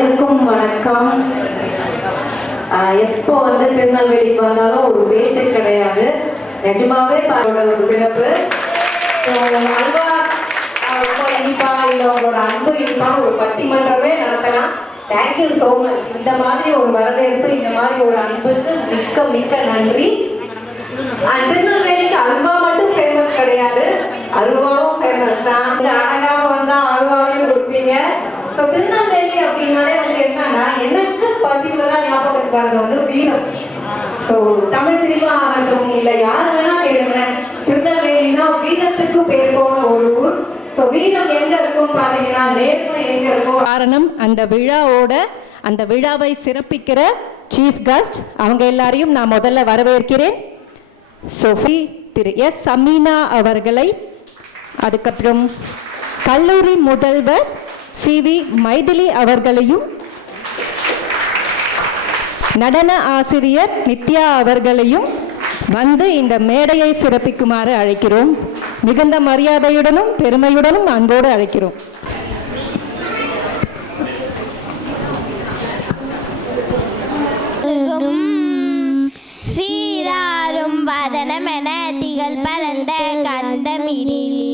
அனைவருக்கும் வணக்கம். எப்போ திருநெல்வேலிக்கு வந்தாலும் ஒரு வேஸ்ட் கிடையாது. நிஜமாவே ஒரு சிறப்பு. அல்வா இனிப்பா இல்லை உங்களோட அன்பு இனிப்பான ஒரு பட்டிமன்றமே நடத்தலாம். Thank you so much. இந்த மாதிரி ஒரு வரவேற்பு, இந்த மாதிரி ஒரு அன்புக்கு மிக்க மிக்க நன்றி. திருநெல்வேலிக்கு அல்வா மட்டும் ஃபேமஸ் கிடையாது, அருவாவும் ஃபேமஸ் தான். அழகாக வந்தா அருவாவையும் கொடுப்பீங்க. ஸோ திருநெல்வேலி அப்படின்னாலே என்னன்னா, எனக்கு பர்டிகுலரா ஞாபகத்துக்கு வரது வீரம். ஸோ தமிழ் சினிமா ஆகட்டும் இல்லை யார் வேணா கேளுங்க, திருநெல்வேலினா வீரத்துக்கு பேர் போன ஒரு ஊர். ஸோ வீரம் எங்க இருக்கும் பாத்தீங்கன்னா, நேர்மை எங்க இருக்கும். காரணம் அந்த விழாவை சிறப்பிக்கிற சீஃப் கெஸ்ட் அவங்க எல்லாரையும் நான் முதல்ல வரவேற்கிறேன். சோஃபி திரு எஸ் அமீனா அவர்களை, அதுக்கப்புறம் கல்லூரி முதல்வர் சிவி மைதிலி அவர்களையும், நடன ஆசிரியர் நித்யா அவர்களையும் இந்த மேடையை சிறப்பிக்குமாறு அழைக்கிறோம். மிகுந்த மரியாதையுடனும் பெருமையுடனும் அன்போடு அழைக்கிறோம். சீராரும் வதனமென திகழ் பரந்த கண்டமிடிலி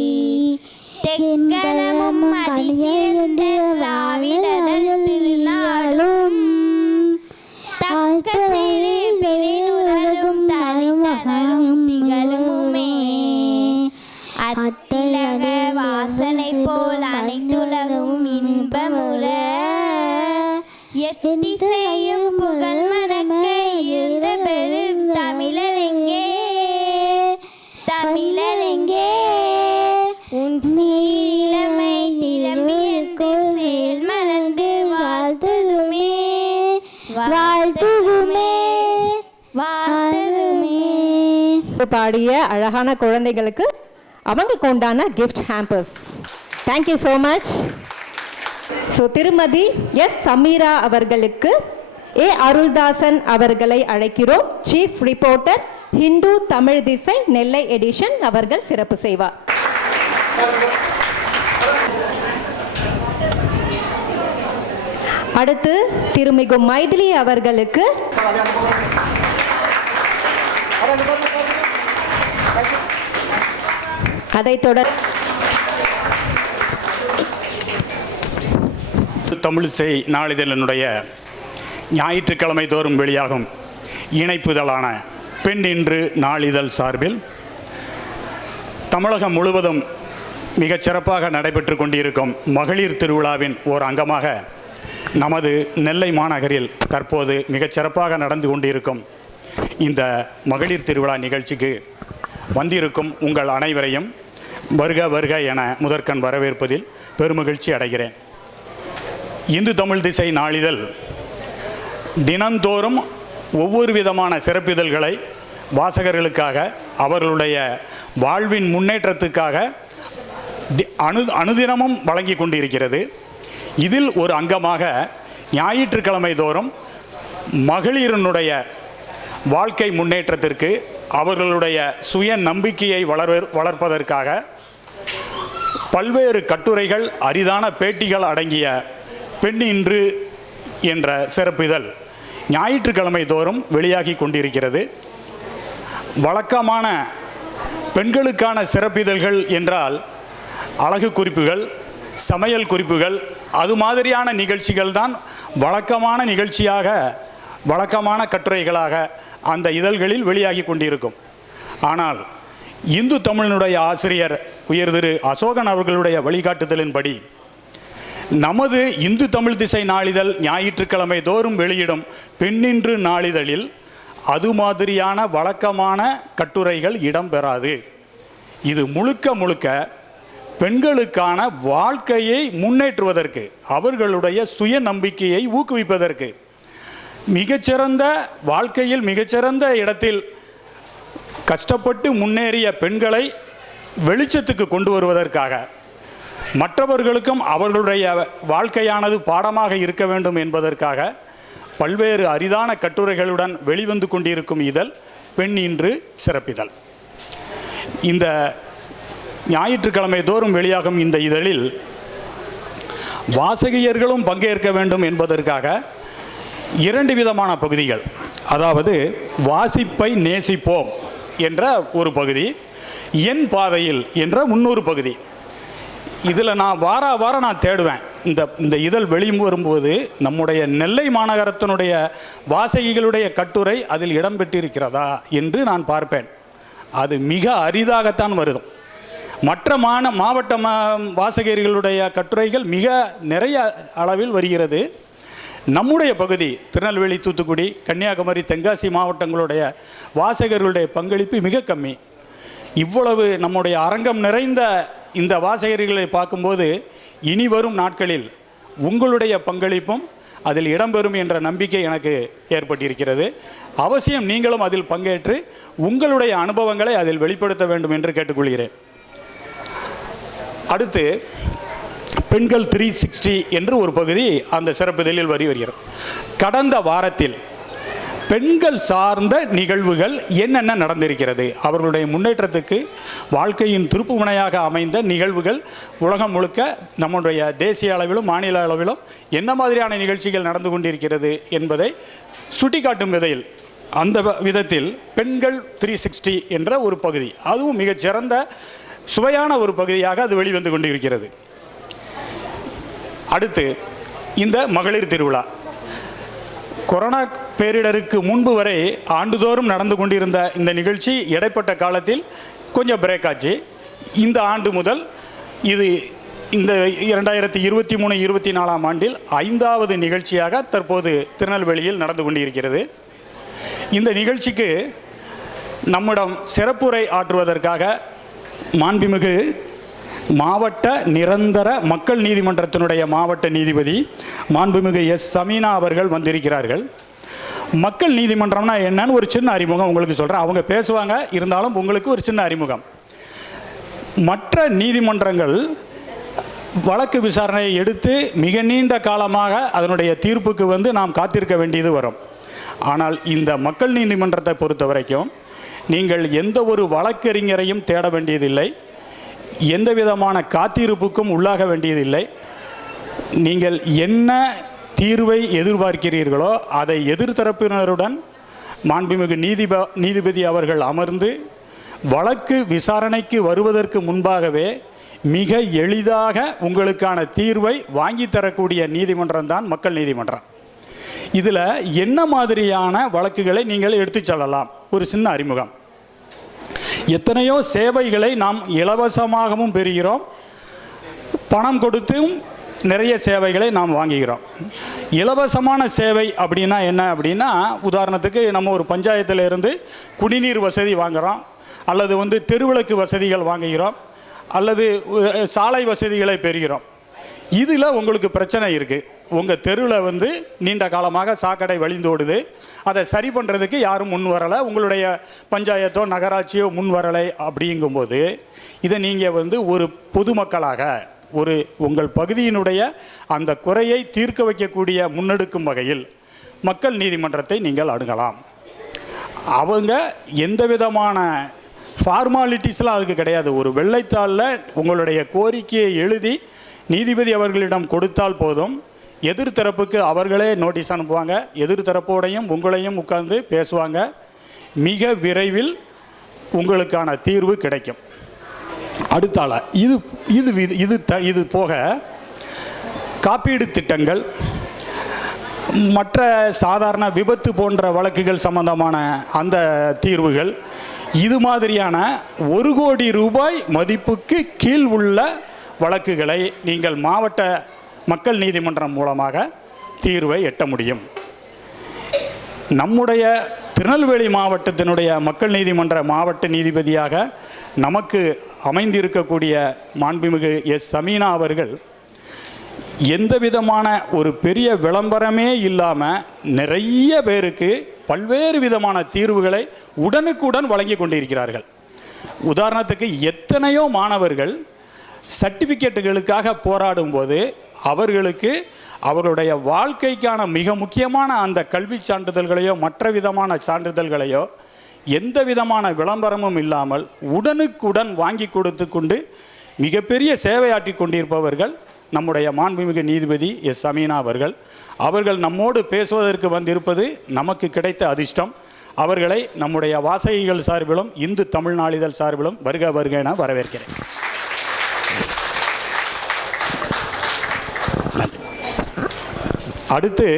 தெக்கணமும் அதிசிறந்த ராவிடதல் திருநாளும் தக்க சிறு பெரினுதலும் தனித்தனரும் திகழுமே அத்திலக வாசனை போல் அனைத்துலகும் இன்பமுற எத்திசையும் புகழ் மணக்க இருந்த பெரும் தமிழரெங்கே உன் சீரிழமை நிரம்பியது செயல் மறந்து வாழ்த்துதுமே பாடிய அழகான குழந்தைகளுக்கு அவங்களுக்கு உண்டான gift hampers. Thank you so much. So திருமதி எஸ் சமீரா அவர்களுக்கு ஏ அருள்தாசன் அவர்களை அழைக்கிறோம். சீஃப் ரிப்போர்ட்டர் ஹிந்து தமிழ் திசை நெல்லை எடிஷன் அவர்கள் சிறப்பு செய்வார். அடுத்து திருமிகு மைதிலி அவர்களுக்கு அதைத் தொடர் தமிழிசை நாளிதழினுடைய ஞாயிற்றுக்கிழமை தோறும் வெளியாகும் இணைப்புதலான பெண் இன்று நாளிதழ் சார்பில் தமிழகம் முழுவதும் மிகச் சிறப்பாக நடைபெற்று கொண்டிருக்கும் மகளிர் திருவிழாவின் ஓர் அங்கமாக நமது நெல்லை மாநகரில் தற்போது மிகச் சிறப்பாக நடந்து கொண்டிருக்கும் இந்த மகளிர் திருவிழா நிகழ்ச்சிக்கு வந்திருக்கும் உங்கள் அனைவரையும் வருக வருக என முதற்கண் வரவேற்பதில் பெருமகிழ்ச்சி அடைகிறேன். இந்து தமிழ் திசை நாளிதழ் தினந்தோறும் ஒவ்வொரு விதமான சிறப்பிதழ்களை வாசகர்களுக்காக அவர்களுடைய வாழ்வின் முன்னேற்றத்துக்காக அனுதினமும் வழங்கி கொண்டிருக்கிறது. இதில் ஒரு அங்கமாக ஞாயிற்றுக்கிழமை தோறும் மகளிரினுடைய வாழ்க்கை முன்னேற்றத்திற்கு அவர்களுடைய சுய நம்பிக்கையை வளர்ப்பதற்காக பல்வேறு கட்டுரைகள், அரிதான பேட்டிகள் அடங்கிய பெண் இன்று என்ற சிறப்பிதழ் ஞாயிற்றுக்கிழமை தோறும் வெளியாகி கொண்டிருக்கிறது. வழக்கமான பெண்களுக்கான சிறப்பிதழ்கள் என்றால் அழகு குறிப்புகள், சமையல் குறிப்புகள், அது மாதிரியான நிகழ்ச்சிகள் தான் வழக்கமான நிகழ்ச்சியாக, வழக்கமான கட்டுரைகளாக அந்த இதழ்களில் வெளியாகி கொண்டிருக்கும். ஆனால் இந்து தமிழினுடைய ஆசிரியர் உயர் திரு அசோகன் அவர்களுடைய வழிகாட்டுதலின்படி நமது இந்து தமிழ் திசை நாளிதழ் ஞாயிற்றுக்கிழமை தோறும் வெளியிடும் பெண்ணின்று நாளிதழில் அது மாதிரியான வழக்கமான கட்டுரைகள் இடம்பெறாது. இது முழுக்க முழுக்க பெண்களுக்கான வாழ்க்கையை முன்னேற்றுவதற்கு, அவர்களுடைய சுய நம்பிக்கையை ஊக்குவிப்பதற்கு, மிகச்சிறந்த வாழ்க்கையில் மிகச்சிறந்த இடத்தில் கஷ்டப்பட்டு முன்னேறிய பெண்களை வெளிச்சத்துக்கு கொண்டு வருவதற்காக, மற்றவர்களுக்கும் அவர்களுடைய வாழ்க்கையானது பாடமாக இருக்க வேண்டும் என்பதற்காக பல்வேறு அரிதான கட்டுரைகளுடன் வெளிவந்து கொண்டிருக்கும் இதழ் பெண் இன்று சிறப்பிதழ். இந்த ஞாயிற்றுக்கிழமை தோறும் வெளியாகும் இந்த இதழில் வாசகியர்களும் பங்கேற்க வேண்டும் என்பதற்காக 2 விதமான பகுதிகள், அதாவது வாசிப்பை நேசிப்போம் என்ற ஒரு பகுதி, என் பாதையில் என்ற முன்னொரு பகுதி. இதில் நான் வாரம் நான் தேடுவேன். இந்த இதழ் வெளிவரும்போது நம்முடைய நெல்லை மாநகரத்தினுடைய வாசகிகளுடைய கட்டுரை அதில் இடம்பெற்றிருக்கிறதா என்று நான் பார்ப்பேன். அது மிக அரிதாகத்தான் வருது. மற்ற மாவட்ட வாசகர்களுடைய கட்டுரைகள் மிக நிறைய அளவில் வருகிறது. நம்முடைய பகுதி திருநெல்வேலி, தூத்துக்குடி, கன்னியாகுமரி, தென்காசி மாவட்டங்களுடைய வாசகர்களுடைய பங்களிப்பு மிக கம்மி. இவ்வளவு நம்முடைய அரங்கம் நிறைந்த இந்த வாசகர்களை பார்க்கும்போது இனி வரும் நாட்களில் உங்களுடைய பங்களிப்பும் அதில் இடம்பெறும் என்ற நம்பிக்கை எனக்கு ஏற்பட்டிருக்கிறது. அவசியம் நீங்களும் அதில் பங்கேற்று உங்களுடைய அனுபவங்களை அதில் வெளிப்படுத்த வேண்டும் என்று கேட்டுக்கொள்கிறேன். அடுத்து பெண்கள் 360 என்று ஒரு பகுதி அந்த சிறப்பிதழில் வருகிறது. கடந்த வாரத்தில் பெண்கள் சார்ந்த நிகழ்வுகள் என்னென்ன நடந்திருக்கிறது, அவர்களுடைய முன்னேற்றத்துக்கு வாழ்க்கையின் திருப்பு முனையாக அமைந்த நிகழ்வுகள் உலகம் முழுக்க நம்முடைய தேசிய அளவிலும் மாநில அளவிலும் என்ன மாதிரியான நிகழ்ச்சிகள் நடந்து கொண்டிருக்கிறது என்பதை சுட்டிக்காட்டும் விதையில் அந்த விதத்தில் பெண்கள் 360 என்ற ஒரு பகுதி, அதுவும் மிகச்சிறந்த சுவையான ஒரு பகுதியாக அது வெளிவந்து கொண்டிருக்கிறது. அடுத்து இந்த மகளிர் திருவிழா, கொரோனா பேரிடருக்கு முன்பு வரை ஆண்டுதோறும் நடந்து கொண்டிருந்த இந்த நிகழ்ச்சி இடைப்பட்ட காலத்தில் கொஞ்சம் பிரேக் ஆச்சு. இந்த ஆண்டு முதல் இது இந்த 2023-24 ஆண்டில் 5வது நிகழ்ச்சியாக தற்போது திருநெல்வேலியில் நடந்து கொண்டிருக்கிறது. இந்த நிகழ்ச்சிக்கு நம்மிடம் சிறப்புரை ஆற்றுவதற்காக மாண்புமிகு மாவட்ட நிரந்தர மக்கள் நீதிமன்றத்தினுடைய மாவட்ட நீதிபதி மாண்புமிகு எஸ். சமீனா அவர்கள் வந்திருக்கிறார்கள். மக்கள் நீதிமன்றம்னா என்னன்னு ஒரு சின்ன அறிமுகம் உங்களுக்கு சொல்கிறேன். அவங்க பேசுவாங்க, இருந்தாலும் உங்களுக்கு ஒரு சின்ன அறிமுகம். மற்ற நீதிமன்றங்கள் வழக்கு விசாரணையை எடுத்து மிக நீண்ட காலமாக அதனுடைய தீர்ப்புக்கு வந்து நாம் காத்திருக்க வேண்டியது வரும். ஆனால் இந்த மக்கள் நீதிமன்றத்தை பொறுத்த வரைக்கும் நீங்கள் எந்த ஒரு வழக்கறிஞரையும் தேட வேண்டியதில்லை, எந்த விதமான காத்திருப்புக்கும் உள்ளாக வேண்டியதில்லை. நீங்கள் என்ன தீர்வை எதிர்பார்க்கிறீர்களோ அதை எதிர்த்தரப்பினருடன் மாண்புமிகு நீதிபதி அவர்கள் அமர்ந்து வழக்கு விசாரணைக்கு வருவதற்கு முன்பாகவே மிக எளிதாக உங்களுக்கான தீர்வை வாங்கி தரக்கூடிய நீதிமன்றம் தான் மக்கள் நீதிமன்றம். இதில் என்ன மாதிரியான வழக்குகளை நீங்கள் எடுத்து செல்லலாம்? ஒரு சின்ன அறிமுகம். எத்தனையோ சேவைகளை நாம் இலவசமாகவும் பெறுகிறோம், பணம் கொடுத்தும் நிறைய சேவைகளை நாம் வாங்குகிறோம். இலவசமான சேவை அப்படின்னா என்ன அப்படின்னா, உதாரணத்துக்கு நம்ம ஒரு பஞ்சாயத்தில் இருந்து குடிநீர் வசதி வாங்குகிறோம், அல்லது தெருவிளக்கு வசதிகள் வாங்குகிறோம், அல்லது சாலை வசதிகளை பெறுகிறோம். இதில் உங்களுக்கு பிரச்சனை இருக்குது. உங்கள் தெருவில் நீண்ட காலமாக சாக்கடை வழிந்தோடுது, அதை சரி பண்ணுறதுக்கு யாரும் முன் வரலை, உங்களுடைய பஞ்சாயத்தோ நகராட்சியோ முன் வரலை. அப்படிங்கும்போது இதை நீங்கள் ஒரு பொதுமக்களாக உங்கள் பகுதியினுடைய அந்த குறையை தீர்க்க வைக்கக்கூடிய முன்னெடுக்கும் வகையில் மக்கள் நீதிமன்றத்தை நீங்கள் அணுகலாம். அவங்க எந்த விதமான ஃபார்மாலிட்டிஸ்லாம் அதுக்கு கிடையாது. ஒரு வெள்ளைத்தாளில் உங்களுடைய கோரிக்கையை எழுதி நீதிபதி அவர்களிடம் கொடுத்தால் போதும். எதிர்த்தரப்புக்கு அவர்களே நோட்டீஸ் அனுப்புவாங்க, எதிர்த்தரப்போடையும் உங்களையும் உட்கார்ந்து பேசுவாங்க. மிக விரைவில் உங்களுக்கான தீர்வு கிடைக்கும். அடுத்தால இது போக காப்பீடு திட்டங்கள், மற்ற சாதாரண விபத்து போன்ற வழக்குகள் சம்பந்தமான அந்த தீர்வுகள், இது மாதிரியான 1 கோடி ரூபாய் மதிப்புக்கு கீழ் உள்ள வழக்குகளை நீங்கள் மாவட்ட மக்கள் நீதிமன்றம் மூலமாக தீர்வை எட்ட முடியும். நம்முடைய திருநெல்வேலி மாவட்டத்தினுடைய மக்கள் நீதிமன்ற மாவட்ட நீதிபதியாக நமக்கு அமைந்திருக்கக்கூடிய மாண்புமிகு எஸ். சமீனா அவர்கள் எந்த விதமான ஒரு பெரிய விளம்பரமே இல்லாமல் நிறைய பேருக்கு பல்வேறு விதமான தீர்வுகளை உடனுக்குடன் வழங்கி கொண்டிருக்கிறார்கள். உதாரணத்துக்கு எத்தனையோ மாணவர்கள் சர்டிஃபிகேட்டுகளுக்காக போராடும்போது அவர்களுக்கு அவருடைய வாழ்க்கைக்கான மிக முக்கியமான அந்த கல்வி சான்றிதழ்களையோ மற்ற விதமான சான்றிதழ்களையோ எந்த விதமான விளம்பரமும் இல்லாமல் உடனுக்குடன் வாங்கி கொடுத்து கொண்டு மிகப்பெரிய சேவையாற்றி கொண்டிருப்பவர்கள் நம்முடைய மாண்புமிகு நீதிபதி எஸ் அமீனா அவர்கள் நம்மோடு பேசுவதற்கு வந்திருப்பது நமக்கு கிடைத்த அதிர்ஷ்டம். அவர்களை நம்முடைய வாசகிகள் சார்பிலும் இந்து தமிழ் நாளிதழ் சார்பிலும் வருக வருக என வரவேற்கிறேன். அடுத்து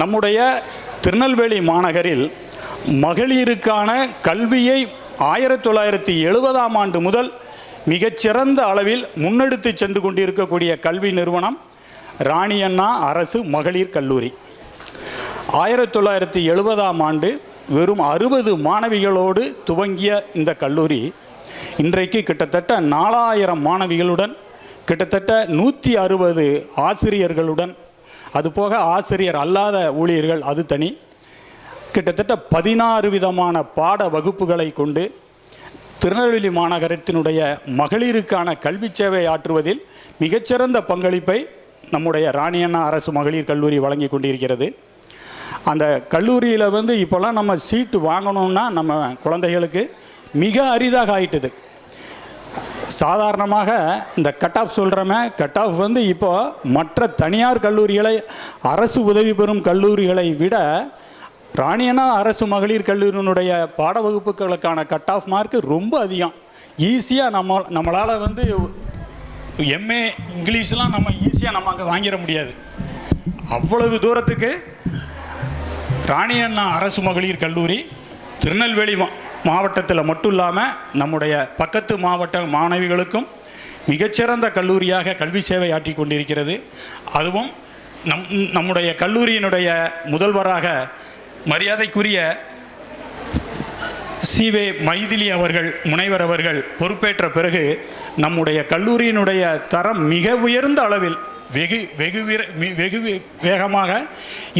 நம்முடைய திருநெல்வேலி மாநகரில் மகளிருக்கான கல்வியை 1970ஆம் ஆண்டு முதல் மிகச்சிறந்த அளவில் முன்னெடுத்து சென்று கொண்டிருக்கக்கூடிய கல்வி நிறுவனம் ராணி அண்ணா அரசு மகளிர் கல்லூரி. 1970ஆம் ஆண்டு வெறும் 60 மாணவிகளோடு துவங்கிய இந்த கல்லூரி இன்றைக்கு கிட்டத்தட்ட 4000 மாணவிகளுடன், கிட்டத்தட்ட 160 ஆசிரியர்களுடன், அதுபோக ஆசிரியர் அல்லாத ஊழியர்கள் அது தனி, கிட்டத்தட்ட 16 விதமான பாட வகுப்புகளை கொண்டு திருநெல்வேலி மாநகரத்தினுடைய மகளிருக்கான கல்வி சேவை ஆற்றுவதில் மிகச்சிறந்த பங்களிப்பை நம்முடைய ராணி அண்ணா அரசு மகளிர் கல்லூரி வழங்கி கொண்டிருக்கிறது. அந்த கல்லூரியில் இப்போல்லாம் நம்ம சீட்டு வாங்கணும்னா நம்ம குழந்தைகளுக்கு மிக அரிதாக ஆயிட்டுது. சாதாரணமாக இந்த கட் ஆஃப் சொல்கிறோமே, கட் ஆஃப் இப்போது மற்ற தனியார் கல்லூரிகளை, அரசு உதவி பெறும் கல்லூரிகளை விட ராணி அண்ணா அரசு மகளிர் கல்லூரியினுடைய பாட வகுப்புகளுக்கான கட் ஆஃப் மார்க்கு ரொம்ப அதிகம். ஈஸியாக நம்மளால் எம்ஏ இங்கிலீஷ்லாம் நம்ம ஈஸியாக நம்ம அங்கே வாங்கிட முடியாது. அவ்வளவு தூரத்துக்கு ராணி அண்ணா அரசு மகளிர் கல்லூரி திருநெல்வேலி மாவட்டத்தில் மட்டும் இல்லாமல் நம்முடைய பக்கத்து மாவட்ட மாணவிகளுக்கும் மிகச்சிறந்த கல்லூரியாக கல்வி சேவை ஆற்றி கொண்டிருக்கிறது. அதுவும் நம்முடைய கல்லூரியினுடைய முதல்வராக மரியாதைக்குரிய சிவே மைதிலி அவர்கள், முனைவர் அவர்கள் பொறுப்பேற்ற பிறகு நம்முடைய கல்லூரியினுடைய தரம் மிக உயர்ந்த அளவில் வெகு வேகமாக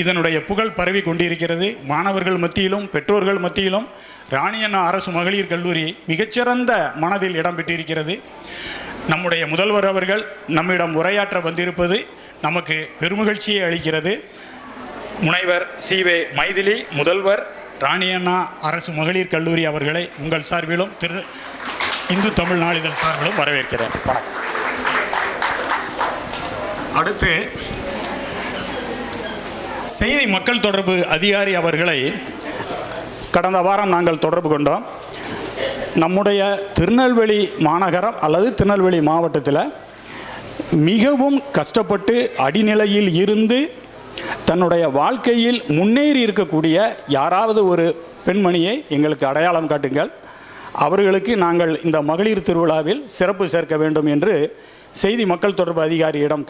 இதனுடைய புகழ் பரவி கொண்டிருக்கிறது. மாணவர்கள் மத்தியிலும் பெற்றோர்கள் மத்தியிலும் ராணி அண்ணா அரசு மகளிர் கல்லூரி மிகச்சிறந்த மனதில் இடம் பெற்றிருக்கிறது. நம்முடைய முதல்வர் அவர்கள் நம்மிடம் உரையாற்ற வந்திருப்பது நமக்கு பெருமகிழ்ச்சியை அளிக்கிறது. முனைவர் சிவே மைதிலி, முதல்வர் ராணி அண்ணா அரசு மகளிர் கல்லூரி அவர்களை உங்கள் சார்பிலும் இந்து தமிழ் நாளிதழ் சார்பிலும் வரவேற்கிறேன். வணக்கம். அடுத்து செய்தி மக்கள் தொடர்பு அதிகாரி அவர்களை கடந்த வாரம் நாங்கள் தொடர்பு கொண்டோம். நம்முடைய திருநெல்வேலி மாநகரம் அல்லது திருநெல்வேலி மாவட்டத்தில் மிகவும் கஷ்டப்பட்டு அடிநிலையில் இருந்து தன்னுடைய வாழ்க்கையில் முன்னேறி இருக்கக்கூடிய யாராவது ஒரு பெண்மணியை எங்களுக்கு அடையாளம் காட்டுங்கள், அவர்களுக்கு நாங்கள் இந்த மகளிர் திருவிழாவில் சிறப்பு சேர்க்க வேண்டும் என்று செய்தி மக்கள் தொடர்பு அதிகாரியிடம்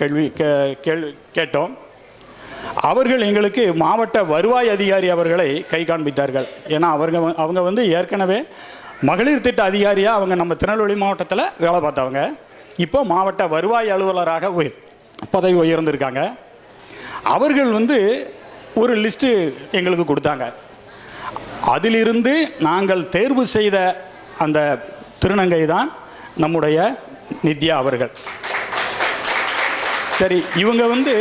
கேட்டோம். அவர்கள் எங்களுக்கு மாவட்ட வருவாய் அதிகாரி அவர்களை கை காண்பித்தார்கள். ஏன்னா அவங்க ஏற்கனவே மகளிர் திட்ட அதிகாரியாக அவங்க நம்ம திருநெல்வேலி மாவட்டத்தில் வேலை பார்த்தவங்க. இப்போ மாவட்ட வருவாய் அலுவலராக பதவி உயர்ந்திருக்காங்க. அவர்கள் ஒரு லிஸ்ட்டு எங்களுக்கு கொடுத்தாங்க. அதிலிருந்து நாங்கள் தேர்வு செய்த அந்த திருநங்கை தான் நம்முடைய நித்யா அவர்கள். சரி, இவங்க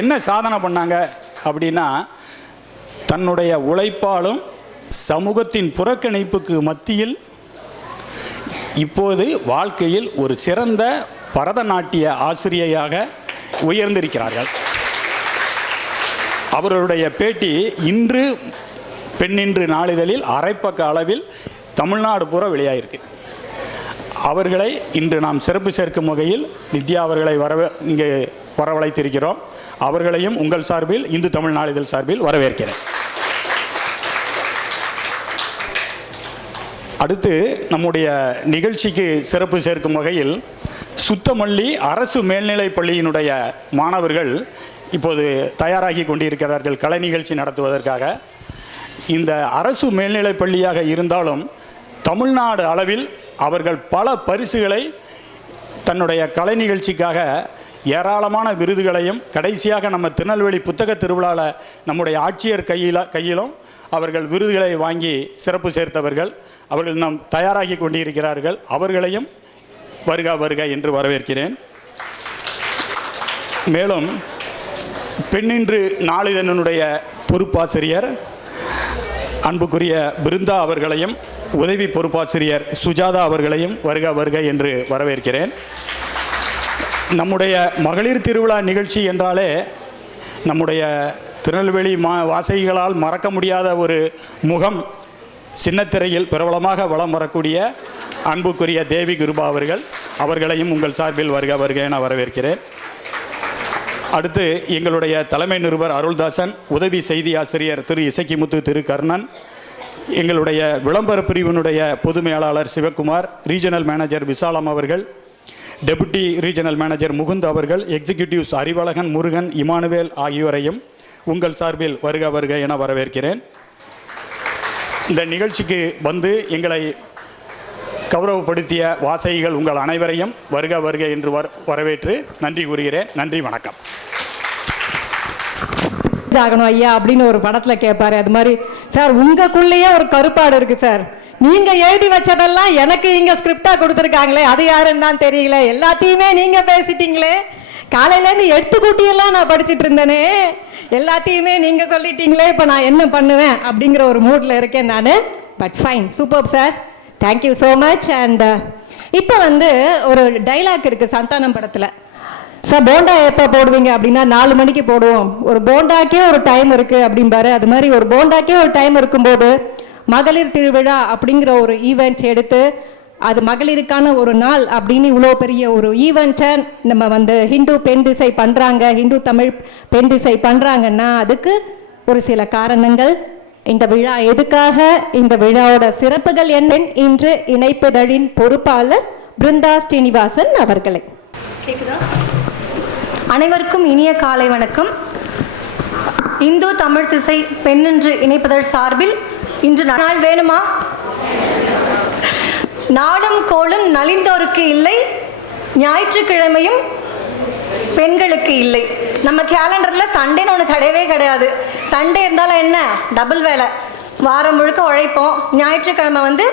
என்ன சாதனை பண்ணாங்க அப்படின்னா, தன்னுடைய உழைப்பாலும் சமூகத்தின் புறக்கணிப்புக்கு மத்தியில் இப்போது வாழ்க்கையில் ஒரு சிறந்த பரதநாட்டிய ஆசிரியையாக உயர்ந்திருக்கிறார்கள். அவர்களுடைய பேட்டி இன்று பெண்ணின்று நாளிதழில் அரைப்பக்க அளவில் தமிழ்நாடு பூரா வெளியாயிருக்கு. அவர்களை இன்று நாம் சிறப்பு சேர்க்கும் வகையில் நித்யா அவர்களை இங்கே வரவழைத்திருக்கிறோம். அவர்களையும் உங்கள் சார்பில் இந்து தமிழ் நாளிதழ் சார்பில் வரவேற்கிறேன். அடுத்து நம்முடைய நிகழ்ச்சிக்கு சிறப்பு சேர்க்கும் வகையில் சுத்தமல்லி அரசு மேல்நிலைப் பள்ளியினுடைய மாணவர்கள் இப்போது தயாராகி கொண்டிருக்கிறார்கள் கலை நிகழ்ச்சி நடத்துவதற்காக. இந்த அரசு மேல்நிலைப் பள்ளியாக இருந்தாலும் தமிழ்நாடு அளவில் அவர்கள் பல பரிசுகளை தன்னுடைய கலை நிகழ்ச்சிக்காக ஏராளமான விருதுகளையும், கடைசியாக நம்ம திருநெல்வேலி புத்தக திருவிழாவில் நம்முடைய ஆட்சியர் கையிலும் அவர்கள் விருதுகளை வாங்கி சிறப்பு சேர்த்தவர்கள். அவர்கள் நாம் தயாராகி கொண்டிருக்கிறார்கள். அவர்களையும் வருக வருக என்று வரவேற்கிறேன். மேலும் பெண்ணின்று நாளிதழினுடைய பொறுப்பாசிரியர் அன்புக்குரிய பிருந்தா அவர்களையும் உதவி பொறுப்பாசிரியர் சுஜாதா அவர்களையும் வருக வருக என்று வரவேற்கிறேன். நம்முடைய மகளிர் திருவிழா நிகழ்ச்சி என்றாலே நம்முடைய திருநெல்வேலி வாசிகளால் மறக்க முடியாத ஒரு முகம், சின்னத்திரையில் பிரபலமாக வலம் வரக்கூடிய அன்புக்குரிய தேவி கிருபா அவர்களையும் உங்கள் சார்பில் வருக வருக என வரவேற்கிறேன். அடுத்து எங்களுடைய தலைமை நிருபர் அருள்தாசன், உதவி செய்தி ஆசிரியர் திரு இசக்கிமுத்து திரு கர்ணன், எங்களுடைய விளம்பர பிரிவினுடைய பொது மேலாளர் சிவகுமார், ரீஜனல் மேனேஜர் விசாலம் அவர்கள், டெபுட்டி ரீஜனல் மேனேஜர் முகுந்த் அவர்கள், எக்ஸிக்யூட்டிவ்ஸ் அறிவழகன், முருகன், இமானுவேல் ஆகியோரையும் உங்கள் சார்பில் வருக வருக என வரவேற்கிறேன். இந்த நிகழ்ச்சிக்கு வந்து எங்களை கௌரவப்படுத்திய வாசகிகள் உங்கள் அனைவரையும் வருக வருக என்று வரவேற்று நன்றி கூறுகிறேன். நன்றி, வணக்கம். ஆகணும் ஐயா அப்படின்னு ஒரு படத்துல கேட்பாரு, அது மாதிரி சார் உங்களுக்குள்ளேயே ஒரு கருப்பாடு இருக்கு சார். நீங்க எழுதி வச்சதெல்லாம் எனக்கு இங்க ஸ்கிரிப்டா கொடுத்துருக்காங்களே, அது யாருன்னு தான் தெரியல, எல்லாத்தையுமே நீங்க பேசிட்டீங்களே. காலையில இருந்து 8 கூட்டியெல்லாம் நான் படிச்சுட்டு இருந்தேனே, எல்லாத்தையுமே நீங்க சொல்லிட்டீங்களே, இப்போ நான் என்ன பண்ணுவேன் அப்படிங்கிற ஒரு மூட்ல இருக்கேன் நான். But fine, super sir, thank you so much. And இப்போ வந்து ஒரு டைலாக் இருக்கு சந்தானம் படத்துல, சார் போண்டா எப்போ போடுவீங்க அப்படின்னா 4 மணிக்கு போடுவோம், ஒரு போண்டாக்கே ஒரு டைம் இருக்கு அப்படிம்பாரு. அது மாதிரி ஒரு போண்டாக்கே ஒரு டைம் இருக்கும்போது மகளிர் திருவிழா அப்படிங்கிற ஒரு ஈவெண்ட் எடுத்து அது மகளிருக்கான ஒரு நாள் அப்படின்னு இவ்வளோ பெரிய ஒரு ஈவெண்ட்டை நம்ம வந்து ஹிந்து பெண் திசை பண்ணுறாங்க, ஹிந்து தமிழ் பெண் திசை பண்ணுறாங்கன்னா அதுக்கு ஒரு சில காரணங்கள். இந்த விழா எதுக்காக, இந்த விழாவோட சிறப்புகள் என்ன, இன்று இணைப்புதழின் பொறுப்பாளர் பிருந்தா ஸ்ரீனிவாசன் அவர்களை. கேக்குதா? அனைவருக்கும் இனிய காலை வணக்கம். இந்து தமிழ் திசை பெண்ணென்று இணைப்பதழ் சார்பில் இன்று நாள் வேணுமா? நாளும் கோளும் நலிந்தோருக்கு இல்லை, ஞாயிற்றுக்கிழமையும் பெண்களுக்கு இல்லை. நம்ம கேலண்டரில் சண்டேன்னு ஒன்று கிடையவே கிடையாது. சண்டே இருந்தாலும் என்ன, டபுள் வேலை, வாரம் முழுக்க உழைப்போம். ஞாயிற்றுக்கிழமை வந்து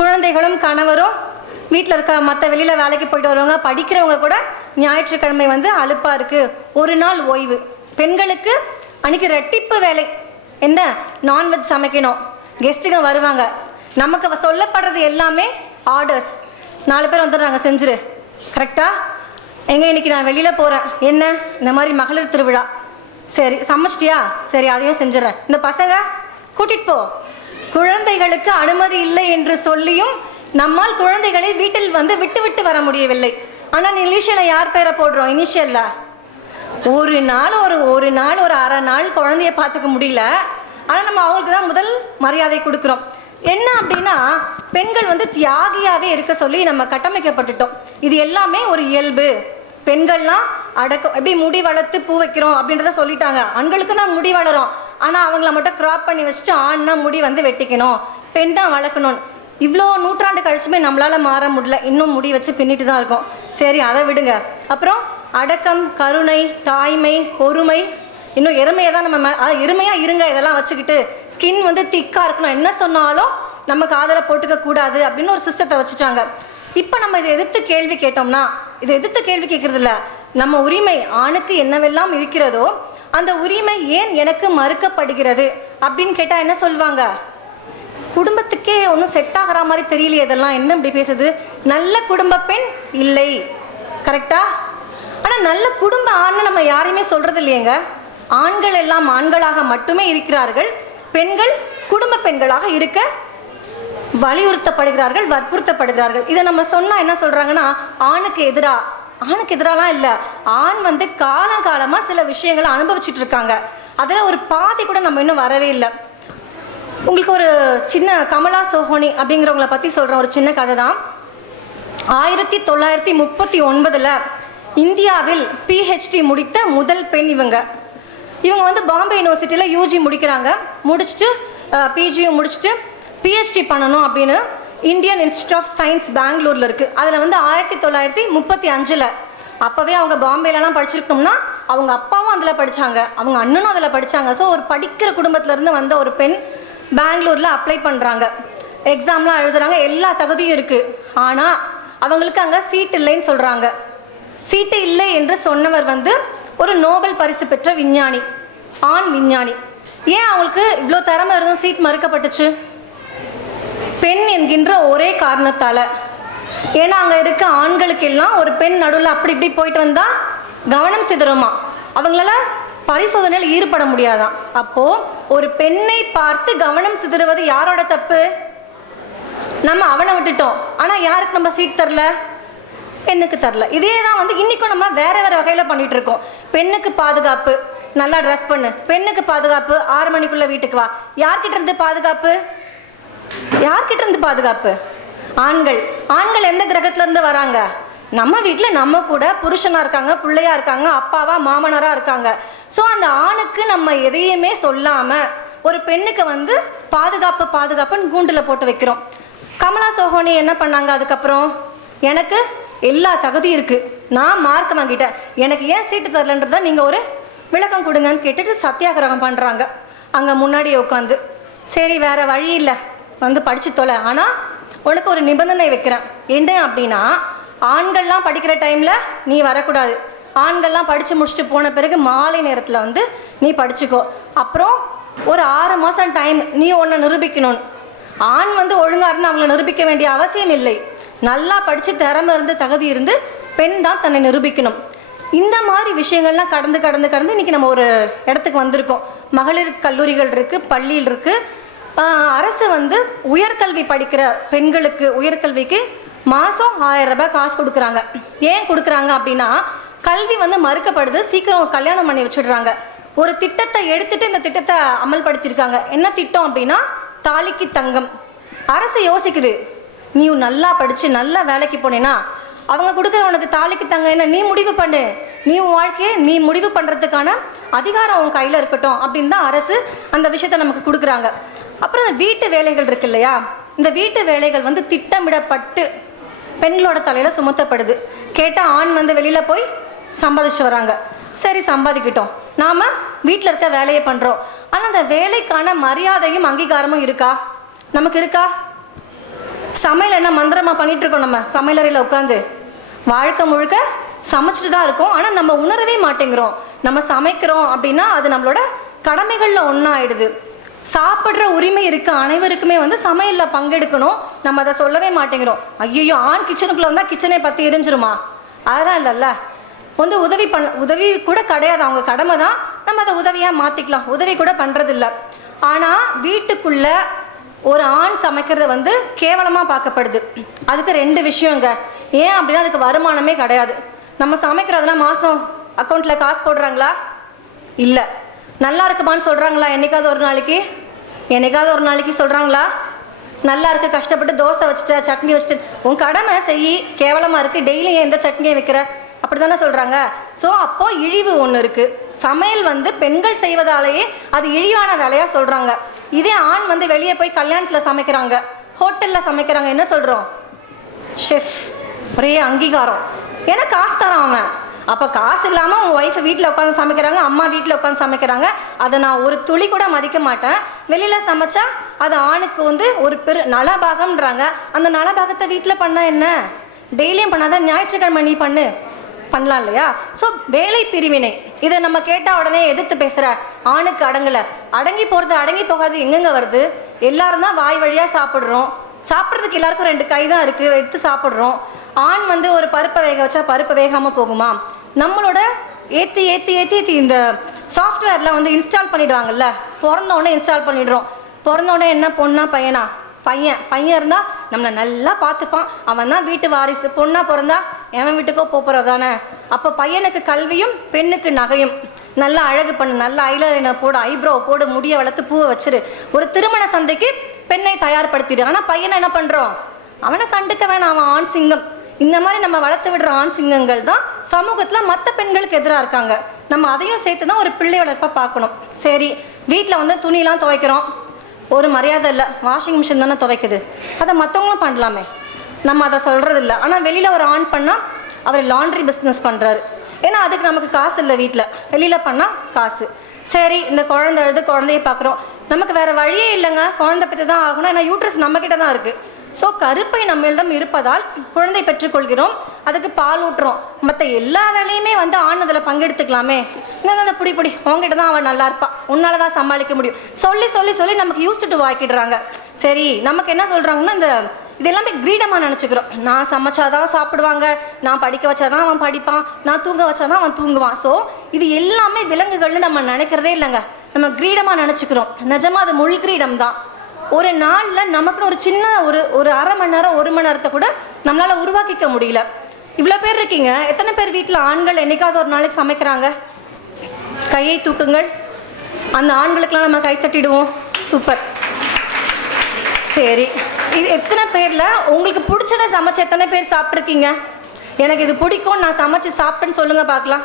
குழந்தைகளும் கணவரும் வீட்டில் இருக்க மற்ற வெளியில் வேலைக்கு போயிட்டு வருவாங்க, படிக்கிறவங்க கூட ஞாயிற்றுக்கிழமை வந்து அலுப்பாக இருக்குது, ஒரு நாள் ஓய்வு. பெண்களுக்கு அன்றைக்கி ரெட்டிப்பு வேலை, என்ன, நான்வெஜ் சமைக்கணும், கெஸ்ட்டுங்க வருவாங்க, நமக்கு சொல்லப்படுறது எல்லாமே ஆர்டர்ஸ். 4 பேர் வந்துடுறாங்க, செஞ்சிரு, கரெக்டாக. எங்கே இன்னைக்கு நான் வெளியில் போகிறேன், என்ன இந்த மாதிரி மகளிர் திருவிழா, சரி சமைச்சிட்டியா, சரி அதையும் செஞ்சிடறேன், இந்த பசங்க கூட்டிகிட்டு போ. குழந்தைகளுக்கு அனுமதி இல்லை என்று சொல்லியும் நம்மால் குழந்தைகளை வீட்டில் வந்து விட்டு விட்டு வர முடியவில்லை. ஆனால் இனிஷியலில் யார் பேரை போடுறோம்? இனிஷியலில் ஒரு நாள் ஒரு அரை நாள் குழந்தைய பார்த்துக்க முடியல, ஆனால் நம்ம அவங்களுக்கு தான் முதல் மரியாதை கொடுக்குறோம். என்ன அப்படின்னா, பெண்கள் வந்து தியாகியாகவே இருக்க சொல்லி நம்ம கட்டமைக்கப்பட்டுட்டோம். இது எல்லாமே ஒரு இயல்பு. பெண்கள்லாம் அடக்கம், எப்படி முடி வளர்த்து பூ வைக்கிறோம் அப்படின்றத சொல்லிட்டாங்க. ஆண்களுக்கு தான் முடி வளரும், ஆனால் அவங்கள மட்டும் கிராப் பண்ணி வச்சுட்டு ஆண்னா முடி வந்து வெட்டிக்கணும், பெண் தான் வளர்க்கணும். இவ்வளோ நூற்றாண்டு கழிச்சுமே நம்மளால் மாற முடியல, இன்னும் முடி வச்சு பின்னிட்டு தான் இருக்கோம். சரி, அதை விடுங்க. அப்புறம் அடக்கம், கருணை, தாய்மை, பொறுமை, இன்னும் எருமையை தான் நம்ம எருமையாக இருங்க, இதெல்லாம் வச்சுக்கிட்டு ஸ்கின் வந்து திக்காக இருக்கணும், என்ன சொன்னாலும் நம்ம காதில் போட்டுக்க கூடாது அப்படின்னு ஒரு சிஸ்டத்தை வச்சுட்டாங்க. இப்போ நம்ம இதை எதிர்த்து கேள்வி கேட்டோம்னா, இதை எதிர்த்து கேள்வி கேட்குறது இல்லை, நம்ம உரிமை ஆணுக்கு என்னவெல்லாம் இருக்கிறதோ அந்த உரிமை ஏன் எனக்கு மறுக்கப்படுகிறது அப்படின்னு கேட்டால் என்ன சொல்லுவாங்க? குடும்பத்துக்கே ஒன்றும் செட் ஆகிற மாதிரி தெரியலையே, இதெல்லாம் என்ன இப்படி பேசுது, நல்ல குடும்ப பெண் இல்லை, கரெக்டா? ஆனால் நல்ல குடும்ப ஆண்னு நம்ம யாரையுமே சொல்கிறது இல்லையேங்க. ஆண்கள் எல்லாம் ஆண்களாக மட்டுமே இருக்கிறார்கள், பெண்கள் குடும்ப பெண்களாக இருக்க வலியுறுத்தப்படுகிறார்கள், வற்புறுத்தப்படுகிறார்கள். இதை நம்ம சொன்னால் என்ன சொல்கிறாங்கன்னா, ஆணுக்கு எதிராலாம் இல்லை, ஆண் வந்து காலகாலமாக சில விஷயங்களை அனுபவிச்சுட்டு இருக்காங்க, அதில் ஒரு பாதி கூட நம்ம இன்னும் வரவே இல்லை. உங்களுக்கு ஒரு சின்ன கமலா சோஹோனி அப்படிங்கிறவங்கள பற்றி சொல்கிறேன், ஒரு சின்ன கதை தான். 1939 இந்தியாவில் PhD முடித்த முதல் பெண் இவங்க வந்து பாம்பே யூனிவர்சிட்டியில் UG முடிக்கிறாங்க, முடிச்சுட்டு PGயும் முடிச்சுட்டு PhD பண்ணணும் அப்படின்னு இந்தியன் இன்ஸ்டியூட் ஆஃப் சயின்ஸ் பெங்களூரில் இருக்குது. அதில் வந்து 1935 அப்போவே அவங்க பாம்பேலலாம் படிச்சிருக்கணும்னா அவங்க அப்பாவும் அதில் படித்தாங்க, அவங்க அண்ணனும் அதில் படித்தாங்க. ஸோ ஒரு படிக்கிற குடும்பத்திலேருந்து வந்த ஒரு பெண் பெங்களூரில் அப்ளை பண்ணுறாங்க, எக்ஸாம்லாம் எழுதுகிறாங்க, எல்லா தகுதியும் இருக்குது. ஆனால் அவங்களுக்கு அங்கே சீட் இல்லைன்னு சொல்கிறாங்க. சீட்டு இல்லை என்று சொன்னவர் வந்து ஒரு நோபல் பரிசு பெற்ற விஞ்ஞானி, ஆண் விஞ்ஞானி. ஏன் அவங்களுக்கு இவ்வளோ திறமை இருந்தும் சீட் மறுக்கப்பட்டுச்சு? பெண் என்கின்ற ஒரே காரணத்தால். ஏன்னா அங்கே இருக்க ஆண்களுக்கு எல்லாம் ஒரு பெண் நடுவில் அப்படி இப்படி போயிட்டு வந்தால் கவனம் சிதறுமா, அவங்களால பரிசோதனையில் ஈடுபட முடியாதான். அப்போது ஒரு பெண்ணை பார்த்து கவனம் சிதறுவது யாரோட தப்பு? நம்ம அவனை விட்டுட்டோம், ஆனால் யாருக்கு நம்ம சீட் தரல? பெண்ணுக்கு தரல. இதே தான் வந்து இன்றைக்கும் நம்ம வேறு வேறு வகையில் பண்ணிகிட்டு இருக்கோம். பெண்ணுக்கு பாதுகாப்பு, நல்லா ட்ரெஸ் பண்ணு. பெண்ணுக்கு பாதுகாப்பு, 6 மணிக்குள்ளே வீட்டுக்கு வா. யார்கிட்ட இருந்து பாதுகாப்பு? யார்கிட்ட இருந்து பாதுகாப்பு? ஆண்கள். ஆண்கள் எந்த கிரகத்திலேருந்து வராங்க? நம்ம வீட்டில் நம்ம கூட புருஷனாக இருக்காங்க, பிள்ளையா இருக்காங்க, அப்பாவா மாமனாராக இருக்காங்க. ஸோ அந்த ஆணுக்கு நம்ம எதையுமே சொல்லாமல் ஒரு பெண்ணுக்கு வந்து பாதுகாப்பு பாதுகாப்புன்னு கூண்டில் போட்டு வைக்கிறோம். கமலா சோஹோனி என்ன பண்ணாங்க? அதுக்கப்புறம் எனக்கு எல்லா தகுதி இருக்குது, நான் மார்க் வாங்கிட்டேன், எனக்கு ஏன் சீட்டு தரலன்றதை நீங்கள் ஒரு விளக்கம் கொடுங்கன்னு கேட்டுட்டு சத்தியாகிரகம் பண்ணுறாங்க அங்கே முன்னாடியே உட்காந்து. சரி வேறு வழி இல்லை, வந்து படித்து தொலை, ஆனால் உனக்கு ஒரு நிபந்தனை வைக்கிறேன். என்ன அப்படின்னா, ஆண்கள்லாம் படிக்கிற டைமில் நீ வரக்கூடாது, ஆண்கள்லாம் படித்து முடிச்சுட்டு போன பிறகு மாலை நேரத்தில் வந்து நீ படிச்சுக்கோ. அப்புறம் ஒரு 6 மாதம் டைம் நீ ஒன்றை நிரூபிக்கணும். ஆண் வந்து ஒழுங்காக இருந்து அவங்கள நிரூபிக்க வேண்டிய அவசியம் இல்லை. நல்லா படித்து திறமை இருந்து தகுதி இருந்து பெண் தான் தன்னை நிரூபிக்கணும். இந்த மாதிரி விஷயங்கள்லாம் கடந்து கடந்து கடந்து இன்றைக்கி நம்ம ஒரு இடத்துக்கு வந்திருக்கோம். மகளிர் கல்லூரிகள் இருக்குது, பள்ளியில் இருக்குது. அரசு வந்து உயர்கல்வி படிக்கிற பெண்களுக்கு உயர்கல்விக்கு மாதம் 1000 ரூபாய் காசு கொடுக்குறாங்க. ஏன் கொடுக்குறாங்க அப்படின்னா, கல்வி வந்து மறுக்கப்படுது, சீக்கிரம் கல்யாணம் பண்ணி வச்சுடுறாங்க. ஒரு திட்டத்தை எடுத்துகிட்டு இந்த திட்டத்தை அமல்படுத்தியிருக்காங்க. என்ன திட்டம் அப்படின்னா, தாலிக்கு தங்கம். அரசு யோசிக்குது, நீ நல்லா படித்து நல்லா வேலைக்கு போனேன்னா அவங்க கொடுக்குற உனக்கு தாலிக்கு தங்கம் என்ன, நீ முடிவு பண்ணு, நீ உன் வாழ்க்கையை நீ முடிவு பண்ணுறதுக்கான அதிகாரம் உன் கையில் இருக்கட்டும் அப்படின்னு தான் அரசு அந்த விஷயத்தை நமக்கு கொடுக்குறாங்க. அப்புறம் இந்த வீட்டு வேலைகள் இருக்கு இல்லையா, இந்த வீட்டு வேலைகள் வந்து திட்டமிடப்பட்டு பெண்களோட தலையில் சுமத்தப்படுது. கேட்டால் ஆண் வந்து வெளியில் போய் சம்பாதிச்சு வராங்க. சரி சம்பாதிக்கிட்டோம், நாம் வீட்டில் இருக்க வேலையை பண்ணுறோம். ஆனால் அந்த வேலைக்கான மரியாதையும் அங்கீகாரமும் இருக்கா? நமக்கு இருக்கா? சமையல் என்ன மந்திரமாக பண்ணிகிட்ருக்கோம்? நம்ம சமையலறையில் உட்காந்து வாழ்க்கை முழுக்க சமைச்சிட்டு தான் இருக்கோம், ஆனால் நம்ம உணரவே மாட்டேங்கிறோம். நம்ம சமைக்கிறோம் அப்படின்னா அது நம்மளோட கடமைகளில் ஒன்றாயிடுது. சாப்பிட்ற உரிமை இருக்க அனைவருக்குமே வந்து சமையலில் பங்கெடுக்கணும், நம்ம அதை சொல்லவே மாட்டேங்கிறோம். ஐயோ, ஆண் கிச்சனுக்குள்ளே வந்தால் கிச்சனை பற்றி எரிஞ்சிருமா? அதெல்லாம் இல்லைல்ல. வந்து உதவி கூட கிடையாது, அவங்க கடமை தான், நம்ம அதை உதவியாக மாற்றிக்கலாம். உதவி கூட பண்ணுறதில்ல. ஆனால் வீட்டுக்குள்ளே ஒரு ஆண் சமைக்கிறது வந்து கேவலமாக பார்க்கப்படுது. அதுக்கு 2 விஷயங்க. ஏன் அப்படின்னா, அதுக்கு வருமானமே கிடையாது. நம்ம சமைக்கிறதெல்லாம் மாதம் அக்கௌண்ட்டில் காசு போடுறாங்களா? இல்லை. நல்லா இருக்குமான்னு சொல்கிறாங்களா? என்னைக்காவது ஒரு நாளைக்கு சொல்கிறாங்களா? நல்லா இருக்குது, கஷ்டப்பட்டு தோசை வச்சுட்டு சட்னி வச்சுட்டு உன் கடமை செய், கேவலமாக இருக்குது, டெய்லியும் எந்த சட்னியை வைக்கிற, அப்படி தானே சொல்கிறாங்க. ஸோ அப்போது இழிவு ஒன்று இருக்குது. சமையல் வந்து பெண்கள் செய்வதாலேயே அது இழிவான வேலையாக சொல்கிறாங்க. இதே ஆண் வந்து வெளியே போய் கல்யாணத்தில் சமைக்கிறாங்க, ஹோட்டலில் சமைக்கிறாங்க, என்ன சொல்கிறோம்? ஷெஃப். ஒரே அங்கீகாரம். ஏன்னா காசு தரான் அவன். அப்போ காசு இல்லாமல் உன் ஒய்ஃபை வீட்டில் உட்காந்து சமைக்கிறாங்க, அம்மா வீட்டில் உட்காந்து சமைக்கிறாங்க, அதை நான் ஒரு துளி கூட மதிக்க மாட்டேன். வெளியில் சமைச்சா அது ஆணுக்கு வந்து ஒரு நலபாகம்ன்றாங்க. அந்த நலபாகத்தை வீட்டில் பண்ணால் என்ன? டெய்லியும் பண்ணாதான், ஞாயிற்றுக்கிழமை நீ பண்ணலாம் இல்லையா? ஸோ வேலை பிரிவினை, இதை நம்ம கேட்டால் உடனே எதிர்த்து பேசுகிற ஆணுக்கு அடங்கலை. அடங்கி போகிறது அடங்கி போகாது எங்கெங்கே வருது? எல்லாரும் தான் வாய் வழியாக சாப்பிட்றோம். சாப்பிட்றதுக்கு எல்லாருக்கும் 2 கை தான் இருக்குது, எடுத்து சாப்பிட்றோம். ஆண் வந்து ஒரு பருப்பை வேக வச்சா பருப்பு வேகாமல் போகுமா? நம்மளோட ஏற்றி இந்த சாஃப்ட்வேரில் வந்து இன்ஸ்டால் பண்ணிவிடுவாங்கல்ல, பிறந்தோடனே இன்ஸ்டால் பண்ணிடுறோம். பிறந்தோடனே என்ன, பொண்ணா பையனா? பையன் இருந்தால் நம்மளை நல்லா பார்த்துப்பான், அவன் தான் வீட்டு வாரிசு. பொண்ணாக பிறந்தா எவன் வீட்டுக்கோ போகிறது தானே. அப்போ பையனுக்கு கல்வியும் பெண்ணுக்கு நகையும். நல்லா அழகு பண்ணு, நல்லா ஐலைனர் போடு, ஐப்ரோ போடு, முடியை வளர்த்து பூவை வச்சிரு, ஒரு திருமண சந்தைக்கு பெண்ணை தயார்படுத்திடு. ஆனால் பையனை என்ன பண்ணுறோம்? அவனை கண்டுக்க வேணாம், அவன் ஆண் சிங்கம். இந்த மாதிரி நம்ம வளர்த்து விடுற ஆண் சிங்கங்கள் தான் சமூகத்தில் மற்ற பெண்களுக்கு எதிராக இருக்காங்க. நம்ம அதையும் சேர்த்து தான் ஒரு பிள்ளை வளர்ப்பாக பார்க்கணும். சரி, வீட்டில் வந்து துணியெலாம் துவைக்கிறோம், ஒரு மரியாதை இல்லை, வாஷிங் மிஷின் தானே துவைக்குது, அதை மற்றவங்களும் பண்ணலாமே, நம்ம அதை சொல்கிறதில்ல. ஆனால் வெளியில் ஒரு ஆண் பண்ணால் அவர் லாண்ட்ரி பிஸ்னஸ் பண்ணுறாரு. ஏன்னா அதுக்கு நமக்கு காசு இல்லை, வீட்டில் வெளியில் பண்ணால் காசு. சரி, இந்த குழந்தைய பார்க்குறோம், நமக்கு வேறு வழியே இல்லைங்க, குழந்தை பெற்று தான் ஆகணும். ஏன்னா யூட்ரஸ் நம்மக்கிட்ட தான் இருக்குது. ஸோ கருப்பை நம்மளிடம் இருப்பதால் குழந்தை பெற்றுக்கொள்கிறோம், அதுக்கு பால் ஊட்டுறோம். மற்ற எல்லா வேலையுமே வந்து ஆண் அதில் பங்கெடுத்துக்கலாமே. இந்த பிடி உங்ககிட்ட தான் அவன் நல்லா இருப்பான், உன்னால தான் சமாளிக்க முடியும் சொல்லி நமக்கு யூஸ்டு டு ஆக்கிடுறாங்க. சரி, நமக்கு என்ன சொல்கிறாங்கன்னா, இது எல்லாமே கிரீடமாக நினச்சிக்கிறோம். நான் சமைச்சாதான் சாப்பிடுவாங்க, நான் படிக்க வச்சாதான் அவன் படிப்பான், நான் தூங்க வச்சாதான் அவன் தூங்குவான். ஸோ இது எல்லாமே விலங்குகள்னு நம்ம நினைக்கிறதே இல்லைங்க, நம்ம கிரீடமாக நினச்சிக்கிறோம். நிஜமாக அது முள் கிரீடம் தான். ஒரு நாளில் நமக்குன்னு ஒரு சின்ன ஒரு அரை மணி நேரம் 1 மணி நேரத்தை கூட நம்மளால் உருவாக்கிக்க முடியல. இவ்வளோ பேர் இருக்கீங்க, எத்தனை பேர் வீட்டில் ஆண்கள் என்னைக்காவது ஒரு நாளைக்கு சமைக்கிறாங்க? கையை தூக்குங்கள். அந்த ஆண்களுக்கெல்லாம் நம்ம கை தட்டிடுவோம். சூப்பர். சரி, இது எத்தனை பேரில் உங்களுக்கு பிடிச்சதை சமைச்சு எத்தனை பேர் சாப்பிட்ருக்கீங்க? எனக்கு இது பிடிக்கும், நான் சமைச்சு சாப்பிட்டேன்னு சொல்லுங்கள் பார்க்கலாம்.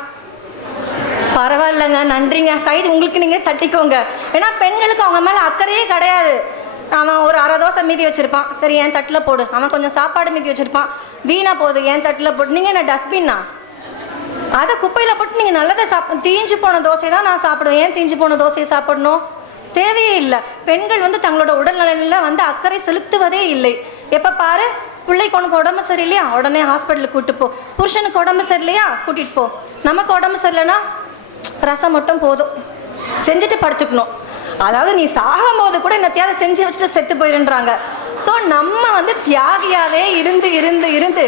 பரவாயில்லைங்க, நன்றிங்க. கை உங்களுக்கு நீங்கள் தட்டிக்கோங்க. ஏன்னா பெண்களுக்கு அவங்க மேலே அக்கறையே கிடையாது. அவன் ஒரு அரை தோசை மீதி வச்சுருப்பான், சரி என் தட்டில் போடு. அவன் கொஞ்சம் சாப்பாடு மீதி வச்சுருப்பான், வீணாக போகுது, என் தட்டில் போட்டு. நீங்கள் என்ன டஸ்ட்பின்னா? அதை குப்பையில் போட்டு நீங்கள் நல்லதை தீஞ்சு போன தோசை தான் நான் சாப்பிடுவேன். ஏன் தீஞ்சு போன தோசையை சாப்பிடணும்? தேவையே இல்லை. பெண்கள் தங்களோட உடல்நலனில் அக்கறை செலுத்துவதே இல்லை. எப்போ பாரு, பிள்ளைக்கு உனக்கு உடம்பு சரியில்லையா, உடனே ஹாஸ்பிட்டலுக்கு கூப்பிட்டு போ. புருஷனுக்கு உடம்பு சரியில்லையா, கூட்டிகிட்டு போ. நமக்கு உடம்பு சரியில்லைன்னா ரசம் மட்டும் போதும், செஞ்சுட்டு படுத்துக்கணும். அதாவது நீ சாகும்போது கூட என்னத்தையாவது செஞ்சு வச்சுட்டு செத்து போயிருன்றாங்க. ஸோ நம்ம தியாகியாகவே இருந்து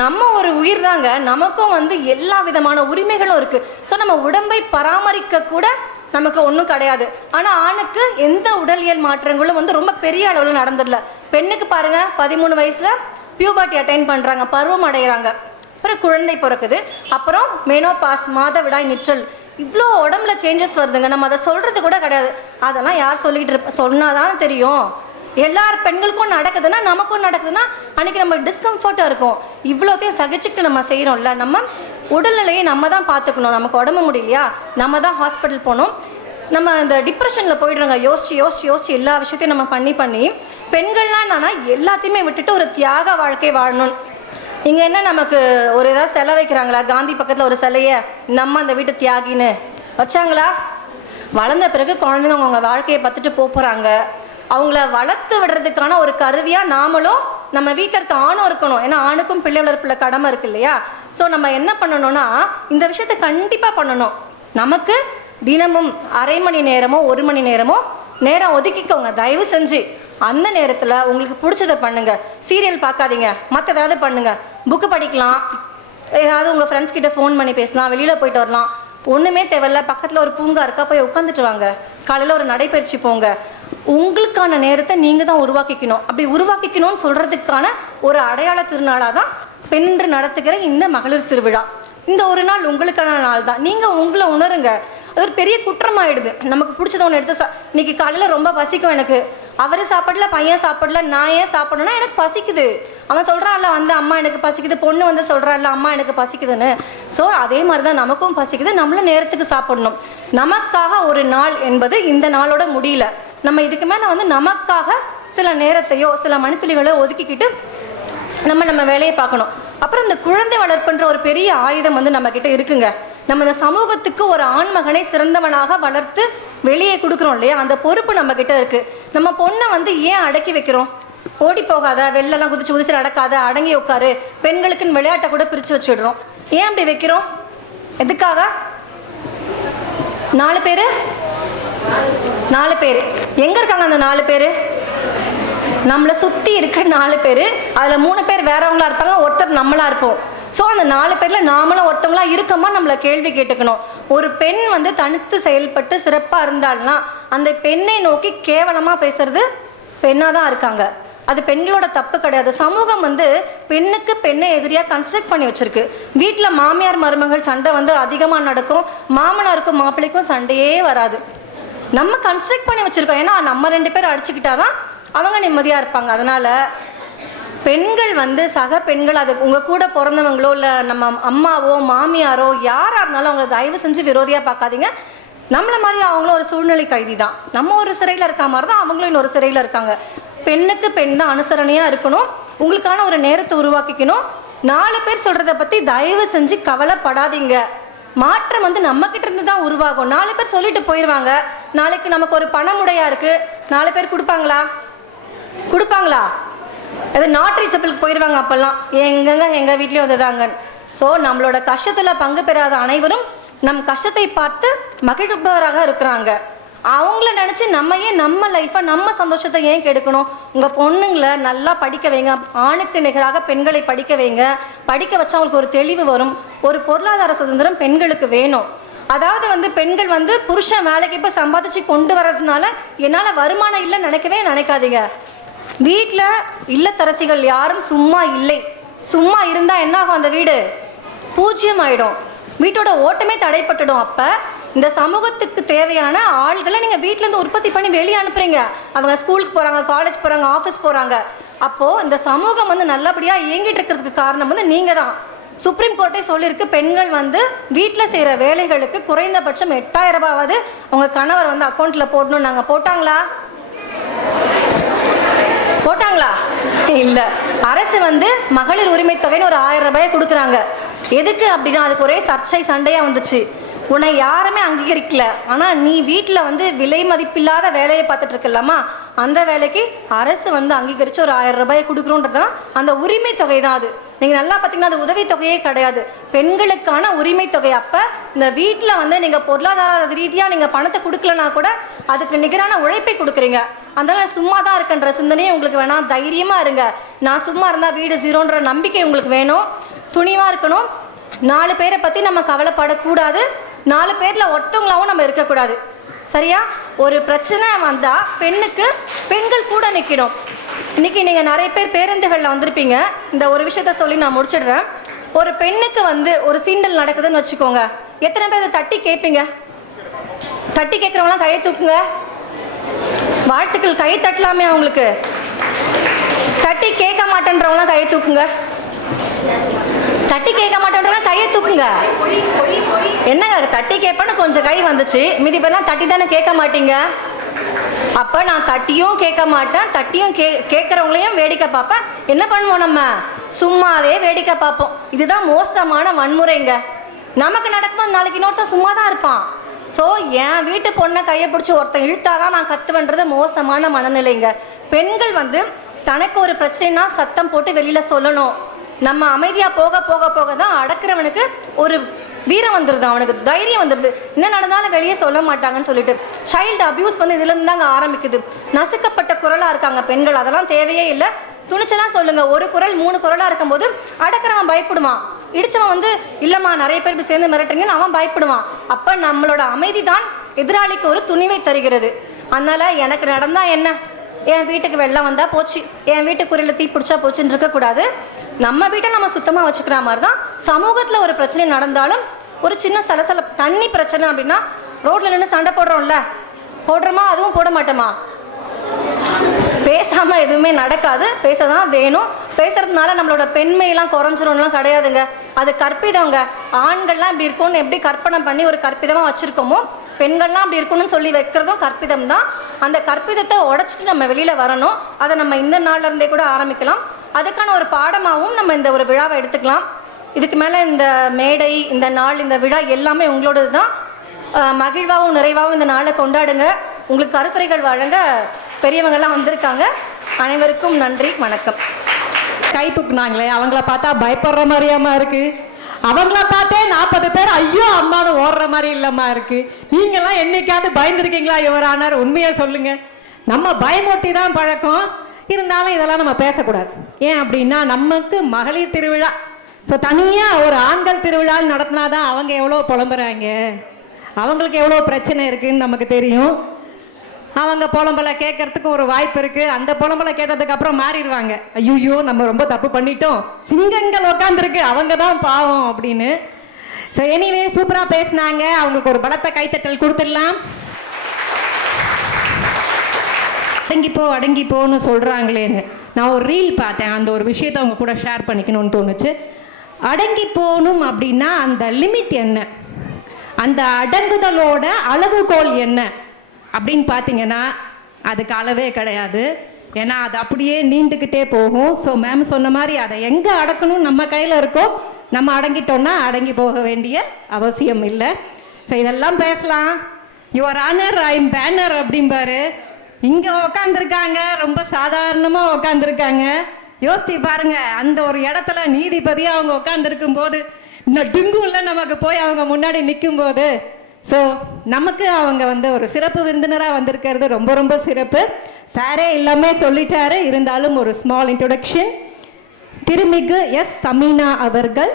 நம்ம ஒரு உயிர் தாங்க. நமக்கும் எல்லா விதமான உரிமைகளும் இருக்குது. ஸோ நம்ம உடம்பை பராமரிக்க கூட நமக்கு ஒன்றும் கிடையாது. ஆனால் ஆணுக்கு எந்த உடலியல் மாற்றங்களும் ரொம்ப பெரிய அளவில் நடந்துடல. பெண்ணுக்கு பாருங்கள், 13 வயசில் பியூபர்ட்டி அட்டைன் பண்ணுறாங்க, பருவம் அடைகிறாங்க, அப்புறம் குழந்தை பிறக்குது, அப்புறம் மெனோபாஸ், மாதவிடாய், நிற்றல், இவ்வளோ உடம்புல சேஞ்சஸ் வருதுங்க. நம்ம அதை சொல்கிறது கூட கிடையாது. அதெல்லாம் யார் சொல்லிட்டு சொன்னாதான் தெரியும். எல்லார் பெண்களுக்கும் நடக்குதுன்னா நமக்கும் நடக்குதுன்னா அன்றைக்கி நம்ம டிஸ்கம்ஃபர்ட்டாக இருக்கும். இவ்வளோத்தையும் சகிச்சுக்கிட்டு நம்ம செய்கிறோம்ல, நம்ம உடல்நிலையை நம்ம தான் பார்த்துக்கணும். நமக்கு உடம்பு முடியலையா, நம்ம தான் ஹாஸ்பிட்டல் போகணும். நம்ம இந்த டிப்ரெஷனில் போய்டுறோங்க, யோசிச்சு எல்லா விஷயத்தையும் நம்ம பண்ணி பெண்கள்லாம் என்னன்னா எல்லாத்தையுமே விட்டுட்டு ஒரு தியாக வாழ்க்கை வாழணும். இங்கே என்ன நமக்கு ஒரு ஏதாவது சிலை வைக்கிறாங்களா? காந்தி பக்கத்தில் ஒரு சிலையை நம்ம அந்த வீட்டு தியாகின்னு வச்சாங்களா? வளர்ந்த பிறகு குழந்தைங்க அவங்க வாழ்க்கையை பார்த்துட்டு போகிறாங்க. அவங்கள வளர்த்து விடுறதுக்கான ஒரு கருவியாக நாமளும் நம்ம வீட்டில் இருக்க ஆணும் இருக்கணும். ஏன்னா ஆணுக்கும் பிள்ளை வளர்ப்புல கடமை இருக்கு இல்லையா? ஸோ நம்ம என்ன பண்ணணும்னா இந்த விஷயத்தை கண்டிப்பாக பண்ணணும். நமக்கு தினமும் அரை மணி நேரமோ 1 மணி நேரமோ நேரம் ஒதுக்கிக்கோங்க தயவு செஞ்சு. அந்த நேரத்தில் உங்களுக்கு பிடிச்சதை பண்ணுங்க. சீரியல் பார்க்காதீங்க, மற்ற ஏதாவது பண்ணுங்க. புக்கு படிக்கலாம், ஏதாவது உங்கள் ஃப்ரெண்ட்ஸ் கிட்ட ஃபோன் பண்ணி பேசலாம், வெளியில் போயிட்டு வரலாம். ஒன்றுமே தேவையில்ல, பக்கத்தில் ஒரு பூங்கா இருக்கா, போய் உட்காந்துட்டு வாங்க. காலையில் ஒரு நடைப்பயிற்சி போங்க. உங்களுக்கான நேரத்தை நீங்கள் தான் உருவாக்கிக்கணும். அப்படி உருவாக்கிக்கணும்னு சொல்கிறதுக்கான ஒரு அடையாள திருநாளாக தான் பெண்ணென்று நடத்துகிற இந்த மகளிர் திருவிழா. இந்த ஒரு நாள் உங்களுக்கான நாள் தான். நீங்கள் உங்களை உணருங்க. அது ஒரு பெரிய குற்றமாயிடுது. நமக்கு பிடிச்சத ஒன்று எடுத்து இன்னைக்கு காலையில் ரொம்ப பசிக்கும், எனக்கு அவர் சாப்பிடல, பையன் சாப்பிடல, நான் ஏன் சாப்பிடணும்னா எனக்கு பசிக்குது. அவன் சொல்கிறான்ல அம்மா எனக்கு பசிக்குது, பொண்ணு சொல்கிறாள்ல அம்மா எனக்கு பசிக்குதுன்னு. ஸோ அதே மாதிரி தான் நமக்கும் பசிக்குது, நம்மளும் நேரத்துக்கு சாப்பிடணும். நமக்காக ஒரு நாள் என்பது இந்த நாளோட முடியல. நம்ம இதுக்கு மேலே நமக்காக சில நேரத்தையோ சில மணித்துளிகளோ ஒதுக்கிக்கிட்டு நம்ம வேலையை பார்க்கணும். அப்புறம் இந்த குழந்தை வளர்ப்புன்ற ஒரு பெரிய ஆயுதம் நம்ம கிட்ட இருக்குங்க. நம்ம இந்த சமூகத்துக்கு ஒரு ஆண்மகனை சிறந்தவனாக வளர்த்து வெளியே கொடுக்குறோம் இல்லையா, அந்த பொறுப்பு நம்ம கிட்ட இருக்கு. நம்ம பொண்ணை ஏன் அடக்கி வைக்கிறோம்? ஓடி போகாத, வெளிலலாம் குதிச்சு நடக்காத, அடங்கி உட்காரு, பெண்களுக்குன்னு விளையாட்டை கூட பிரித்து வச்சுடுறோம். ஏன் அப்படி வைக்கிறோம்? எதுக்காக? 4 பேர் எங்கே இருக்காங்க? அந்த 4 பேர் நம்மளை சுற்றி இருக்க 4 பேர். அதில் 3 பேர் வேறவங்களா இருப்பாங்க, ஒருத்தர் நம்மளா இருப்போம். ஸோ அந்த 4 பேரில் நாமளும் ஒருத்தவங்களா இருக்கமா நம்மளை கேள்வி கேட்டுக்கணும். ஒரு பெண் தனித்து செயல்பட்டு சிறப்பாக இருந்தால்னா அந்த பெண்ணை நோக்கி கேவலமாக பேசுறது பெண்ணாக தான் இருக்காங்க. அது பெண்களோட தப்பு கிடையாது. சமூகம் பெண்ணுக்கு பெண்ணை எதிரியாக கன்ஸ்ட்ரக்ட் பண்ணி வச்சிருக்கு. வீட்டில் மாமியார் மருமகள் சண்டை அதிகமாக நடக்கும், மாமனாருக்கும் மாப்பிள்ளைக்கும் சண்டையே வராது. நம்ம கன்ஸ்ட்ரக்ட் பண்ணி வச்சுருக்கோம். ஏன்னா நம்ம 2 பேர் அடிச்சுக்கிட்டாதான் அவங்க நிம்மதியாக இருப்பாங்க. அதனால் பெண்கள் சக பெண்கள், அது உங்கள் கூட பிறந்தவங்களோ இல்லை நம்ம அம்மாவோ மாமியாரோ யாராக இருந்தாலும் அவங்கள தயவு செஞ்சு விரோதியாக பார்க்காதீங்க. நம்மளை மாதிரி அவங்களும் ஒரு சூழ்நிலை கைதி தான். நம்ம ஒரு சிறையில் இருக்க மாதிரி தான் அவங்களும் இன்னொரு சிறையில் இருக்காங்க. பெண்ணுக்கு பெண் தான் அனுசரணையாக இருக்கணும். உங்களுக்கான ஒரு நேரத்தை உருவாக்கிக்கணும். 4 பேர் சொல்கிறத பற்றி தயவு செஞ்சு கவலைப்படாதீங்க. மாற்றம் நம்மக்கிட்ட இருந்து தான் உருவாகும். 4 பேர் சொல்லிட்டு போயிடுவாங்க. நாளைக்கு நமக்கு ஒரு பணமுடையாக இருக்குது, 4 பேர் கொடுப்பாங்களா? அது நாட் ரீச்சபிளுக்கு போயிடுவாங்க. அப்போல்லாம் எங்கள் வீட்லேயும் வந்துதாங்க. ஸோ நம்மளோட கஷ்டத்தில் பங்கு பெறாத அனைவரும் நம் கஷ்டத்தை பார்த்து மகிழ்பவராக இருக்கிறாங்க. அவங்கள நினச்சி நம்ம ஏன் நம்ம லைஃப்பை நம்ம சந்தோஷத்தை ஏன் கெடுக்கணும்? உங்கள் பொண்ணுங்களை நல்லா படிக்க வைங்க, ஆணுக்கு நிகராக பெண்களை படிக்க வைங்க. படிக்க வச்சா அவங்களுக்கு ஒரு தெளிவு வரும். ஒரு பொருளாதார சுதந்திரம் பெண்களுக்கு வேணும். அதாவது வந்து பெண்கள் வந்து புருஷன் வேலைக்கு போய் சம்பாதிச்சு கொண்டு வர்றதுனால என்னால் வருமானம் இல்லைன்னு நினைக்காதீங்க. வீட்டில் இல்லத்தரசிகள் யாரும் சும்மா இல்லை. சும்மா இருந்தால் என்ன ஆகும்? அந்த வீடு பூஜ்ஜியம் ஆகிடும், வீட்டோட ஓட்டமே தடைப்பட்டுடும். அப்போ இந்த சமூகத்துக்கு தேவையான ஆள்களை நீங்கள் வீட்டிலேருந்து உற்பத்தி பண்ணி வெளியே அனுப்புகிறீங்க. அவங்க ஸ்கூலுக்கு போகிறாங்க, காலேஜ் போகிறாங்க, ஆஃபீஸ் போகிறாங்க. அப்போது இந்த சமூகம் வந்து நல்லபடியாக இயங்கிட்டு இருக்கிறதுக்கு காரணம் வந்து நீங்கள் தான். சுப்ரீம் கோர்ட்டே சொல்லியிருக்கு, பெண்கள் வந்து வீட்டில் செய்கிற வேலைகளுக்கு குறைந்தபட்சம் 8000 ரூபாவது உங்கள் கணவர் வந்து அக்கௌண்ட்டில் போடணும். நாங்கள் போட்டாங்களா? இல்லை. அரசு வந்து மகளிர் உரிமை தொகைன்னு ஒரு 1000 ரூபாயை கொடுக்குறாங்க. எதுக்கு அப்படின்னா அதுக்கு ஒரே சர்ச்சை சண்டையாக வந்துச்சு. உன்னை யாருமே அங்கீகரிக்கல, ஆனால் நீ வீட்டில் வந்து விலை மதிப்பில்லாத வேலையை பார்த்துட்டு இருக்கலாமா, அந்த வேலைக்கு அரசு வந்து அங்கீகரித்து ஒரு 1000 ரூபாயை கொடுக்குறோன்றது தான் அந்த உரிமை தொகை தான். அது நீங்கள் நல்லா பார்த்தீங்கன்னா அது உதவி தொகையே கிடையாது, பெண்களுக்கான உரிமை தொகை. அப்போ இந்த வீட்டில் வந்து நீங்கள் பொருளாதார ரீதியாக நீங்கள் பணத்தை கொடுக்கலனா கூட அதுக்கு நிகரான உழைப்பை கொடுக்குறீங்க. அதனால் சும்மா தான் இருக்குன்ற சிந்தனையே உங்களுக்கு வேணாம். தைரியமாக இருங்க. நான் சும்மா இருந்தால் வீடு ஜீரோன்ற நம்பிக்கை உங்களுக்கு வேணும். துணிவாக இருக்கணும். 4 பேரை பற்றி நம்ம கவலைப்படக்கூடாது. 4 பேரில் ஒருத்தவங்களாவும் நம்ம இருக்கக்கூடாது. சரியா? ஒரு பிரச்சனை வந்தால் பெண்கள் கூட நிற்கணும். இன்றைக்கி நீங்கள் நிறைய பேர் பேருந்துகளில் வந்திருப்பீங்க. இந்த ஒரு விஷயத்த சொல்லி நான் முடிச்சிடுறேன். ஒரு பெண்ணுக்கு வந்து ஒரு சீண்டல் நடக்குதுன்னு வச்சுக்கோங்க, எத்தனை பேர் அதை தட்டி கேட்பீங்க? தட்டி கேட்குறவங்களாம் கையை தூக்குங்க. வாழ்த்துக்கள். கை தட்டலாமே அவங்களுக்கு. தட்டி கேட்க மாட்டேன்றவங்களாம் கையை தூக்குங்க. தட்டி கேட்க மாட்டேன்றவங்க கையை தூக்குங்க. என்னங்க தட்டி கேட்பேன்னு கொஞ்சம் கை வந்துச்சு, மீதி பேர்லாம் தட்டி தானே கேட்க மாட்டீங்க. அப்போ நான் தட்டியும் கேட்க மாட்டேன், தட்டியும் கேட்குறவங்களையும் வேடிக்கை பார்ப்பேன். என்ன பண்ணுவோம்? நம்ம சும்மாவே வேடிக்கை பார்ப்போம். இதுதான் மோசமான வன்முறைங்க. நமக்கு நடக்கும்போது நாளைக்கு இன்னொருத்தன் சும்மா தான் இருப்பான். ஸோ என் வீட்டு பொண்ணை கையை பிடிச்சி ஒருத்தன் இழுத்தாதான் நான் கற்றுவேன்றது மோசமான மனநிலைங்க. பெண்கள் வந்து தனக்கு ஒரு பிரச்சனைனா சத்தம் போட்டு வெளியில் சொல்லணும். நம்ம அமைதியாக போக போக போக தான் அடக்கிறவனுக்கு ஒரு வீரம் வந்துடுது, அவனுக்கு தைரியம் வந்துடுது. என்ன நடந்தாலும் வெளியே சொல்ல மாட்டாங்கன்னு சொல்லிட்டு சைல்டு அபியூஸ் வந்து இதுலேருந்து தாங்க ஆரம்பிக்குது. நசுக்கப்பட்ட குரலாக இருக்காங்க பெண்கள். அதெல்லாம் தேவையே இல்லை. துணிச்சலாம் சொல்லுங்கள். ஒரு குரல் 3 குரலாக இருக்கும்போது அடக்கிறவன் பயப்படுவான். இடிச்சவன் வந்து இல்லைம்மா நிறைய பேர் இப்படி சேர்ந்து மிரட்டுறீங்கன்னு அவன் பயப்படுவான். அப்போ நம்மளோட அமைதி தான் எதிராளிக்கு ஒரு துணிவை தருகிறது. அதனால் எனக்கு நடந்தால் என்ன, என் வீட்டுக்கு வெள்ளம் வந்தால் போச்சு, என் வீட்டுக்குறையில் தீ பிடிச்சா போச்சுன்னு இருக்கக்கூடாது. நம்ம வீட்டை நம்ம சுத்தமாக வச்சுக்கிற மாதிரி தான் சமூகத்தில் ஒரு பிரச்சனை நடந்தாலும் ஒரு சின்ன தண்ணி பிரச்சனை அப்படின்னா ரோட்டில் நின்று சண்டை போடுறோமா? அதுவும் போட மாட்டோமா? பேசாமல் எதுவுமே நடக்காது. பேச தான் வேணும். பேசுறதுனால நம்மளோட பெண்மையெல்லாம் குறைஞ்சிரும்லாம் கிடையாதுங்க. அது கற்பிதங்க. ஆண்கள்லாம் இப்படி இருக்கும்னு எப்படி கற்பனை பண்ணி ஒரு கற்பிதமாக வச்சுருக்கோமோ, பெண்கள்லாம் அப்படி இருக்கணும்னு சொல்லி வைக்கிறதும் கற்பிதம் தான். அந்த கற்பிதத்தை உடச்சிட்டு நம்ம வெளியில் வரணும். அதை நம்ம இந்த நாள்லேருந்தே கூட ஆரம்பிக்கலாம். அதுக்கான ஒரு பாடமாகவும் நம்ம இந்த ஒரு விழாவை எடுத்துக்கலாம். இதுக்கு மேலே இந்த மேடை, இந்த நாள், இந்த விழா எல்லாமே உங்களோடது தான். மகிழ்வாகவும் நிறைவாகவும் இந்த நாளை கொண்டாடுங்க. உங்களுக்கு கருத்துரைகள் வழங்க பெரியவங்கெல்லாம் வந்திருக்காங்க. அனைவருக்கும் நன்றி, வணக்கம். கை தூக்குனாங்களே, அவங்கள பார்த்தா பயப்படுற மாதிரியாம்மா இருக்கு. அவங்கள பார்த்தே 40 பேர் ஐயோ அம்மானு ஓடுற மாதிரி இல்லம்மா இருக்கு. நீங்களாம் என்னைக்காவது பயந்துருக்கீங்களா யுவரானார்? உண்மையை சொல்லுங்க. நம்ம பயமூர்த்தி தான் பழக்கம். இருந்தாலும் இதெல்லாம் நம்ம பேசக்கூடாது. ஏன் அப்படின்னா நமக்கு மகளிர் திருவிழா. ஸோ தனியாக ஒரு ஆண்கள் திருவிழா நடத்தினாதான் அவங்க எவ்வளோ புலம்புறாங்க, அவங்களுக்கு எவ்வளோ பிரச்சனை இருக்குன்னு நமக்கு தெரியும். அவங்க புலம்பலை கேட்கறதுக்கு ஒரு வாய்ப்பு இருக்குது. அந்த புலம்பலை கேட்டதுக்கு அப்புறம் மாறிடுவாங்க. ஐயோ நம்ம ரொம்ப தப்பு பண்ணிட்டோம், சிங்கங்கள் உட்காந்துருக்கு, அவங்க தான் பாவம் அப்படின்னு. ஸோ எனிவே சூப்பராக பேசினாங்க. அவங்களுக்கு ஒரு பலத்த கைத்தட்டல் கொடுத்துடலாம். அடங்கிப்போன்னு சொல்கிறாங்களேன்னு நான் ஒரு ரீல் பார்த்தேன். அந்த ஒரு விஷயத்தை அவங்க கூட ஷேர் பண்ணிக்கணும்னு தோணுச்சு. அடங்கி போகணும் அப்படின்னா அந்த லிமிட் என்ன, அந்த அடங்குதலோட அளவுகோல் என்ன அப்படின்னு பார்த்தீங்கன்னா அதுக்கு அளவே கிடையாது. ஏன்னா அது அப்படியே நீண்டுக்கிட்டே போகும். ஸோ மேம் சொன்ன மாதிரி அதை எங்கே அடக்கணும் நம்ம கையில் இருக்கோ, நம்ம அடங்கிட்டோம்னா அடங்கி போக வேண்டிய அவசியம் இல்லை. ஸோ இதெல்லாம் பேசலாம். யுவர் ஆனர் ஐம் பேனர் அப்படிம்பாரு. இங்கே உக்காந்துருக்காங்க, ரொம்ப சாதாரணமாக உக்காந்துருக்காங்க. யோசிச்சு பாருங்க, அந்த ஒரு இடத்துல நீதிபதியாக அவங்க உட்காந்துருக்கும் போது இன்னும் டிங்குல நமக்கு போய் அவங்க முன்னாடி நிற்கும் போது ஸோ நமக்கு அவங்க வந்து ஒரு சிறப்பு விருந்தினராக வந்திருக்கிறது ரொம்ப ரொம்ப சிறப்பு. சாரே எல்லாமே சொல்லிட்டாரு, இருந்தாலும் ஒரு ஸ்மால் இன்ட்ரோடக்ஷன். திருமிகு எஸ் சமீனா அவர்கள்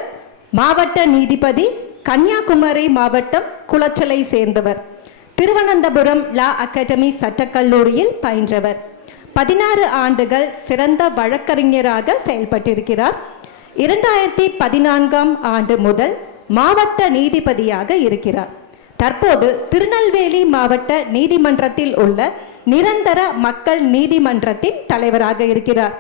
மாவட்ட நீதிபதி, கன்னியாகுமரி மாவட்டம் குளச்சலை சேர்ந்தவர். திருவனந்தபுரம் லா அகாடமி சட்டக்கல்லூரியில் பயின்றவர். 16 ஆண்டுகள் சிறந்த வழக்கறிஞராக செயல்பட்டிருக்கிறார். 2014ஆம் ஆண்டு முதல் மாவட்ட நீதிபதியாக இருக்கிறார். தற்போது திருநெல்வேலி மாவட்ட நீதிமன்றத்தில் உள்ள நிரந்தர மக்கள் நீதிமன்றத்தின் தலைவராக இருக்கிறார்.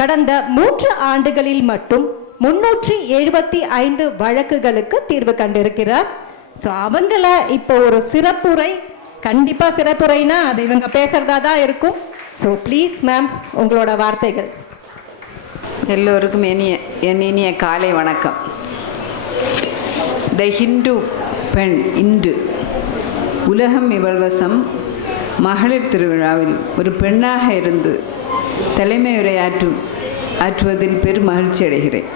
கடந்த 3 ஆண்டுகளில் மட்டும் 375 வழக்குகளுக்கு தீர்வு கண்டிருக்கிறார். ஸோ அவங்கள இப்போ ஒரு சிறப்புரை, கண்டிப்பாக சிறப்புரைனா அது இவங்க பேசுறதா தான் இருக்கும். ஸோ ப்ளீஸ் மேம், உங்களோட வார்த்தைகள். எல்லோருக்கும் இனிய காலை வணக்கம். த ஹிந்து பெண் இன்று உலகம் இவள்வசம் மகளிர் திருவிழாவில் ஒரு பெண்ணாக இருந்து தலைமை ஆற்றுவதில் பெரும் மகிழ்ச்சி அடைகிறேன்.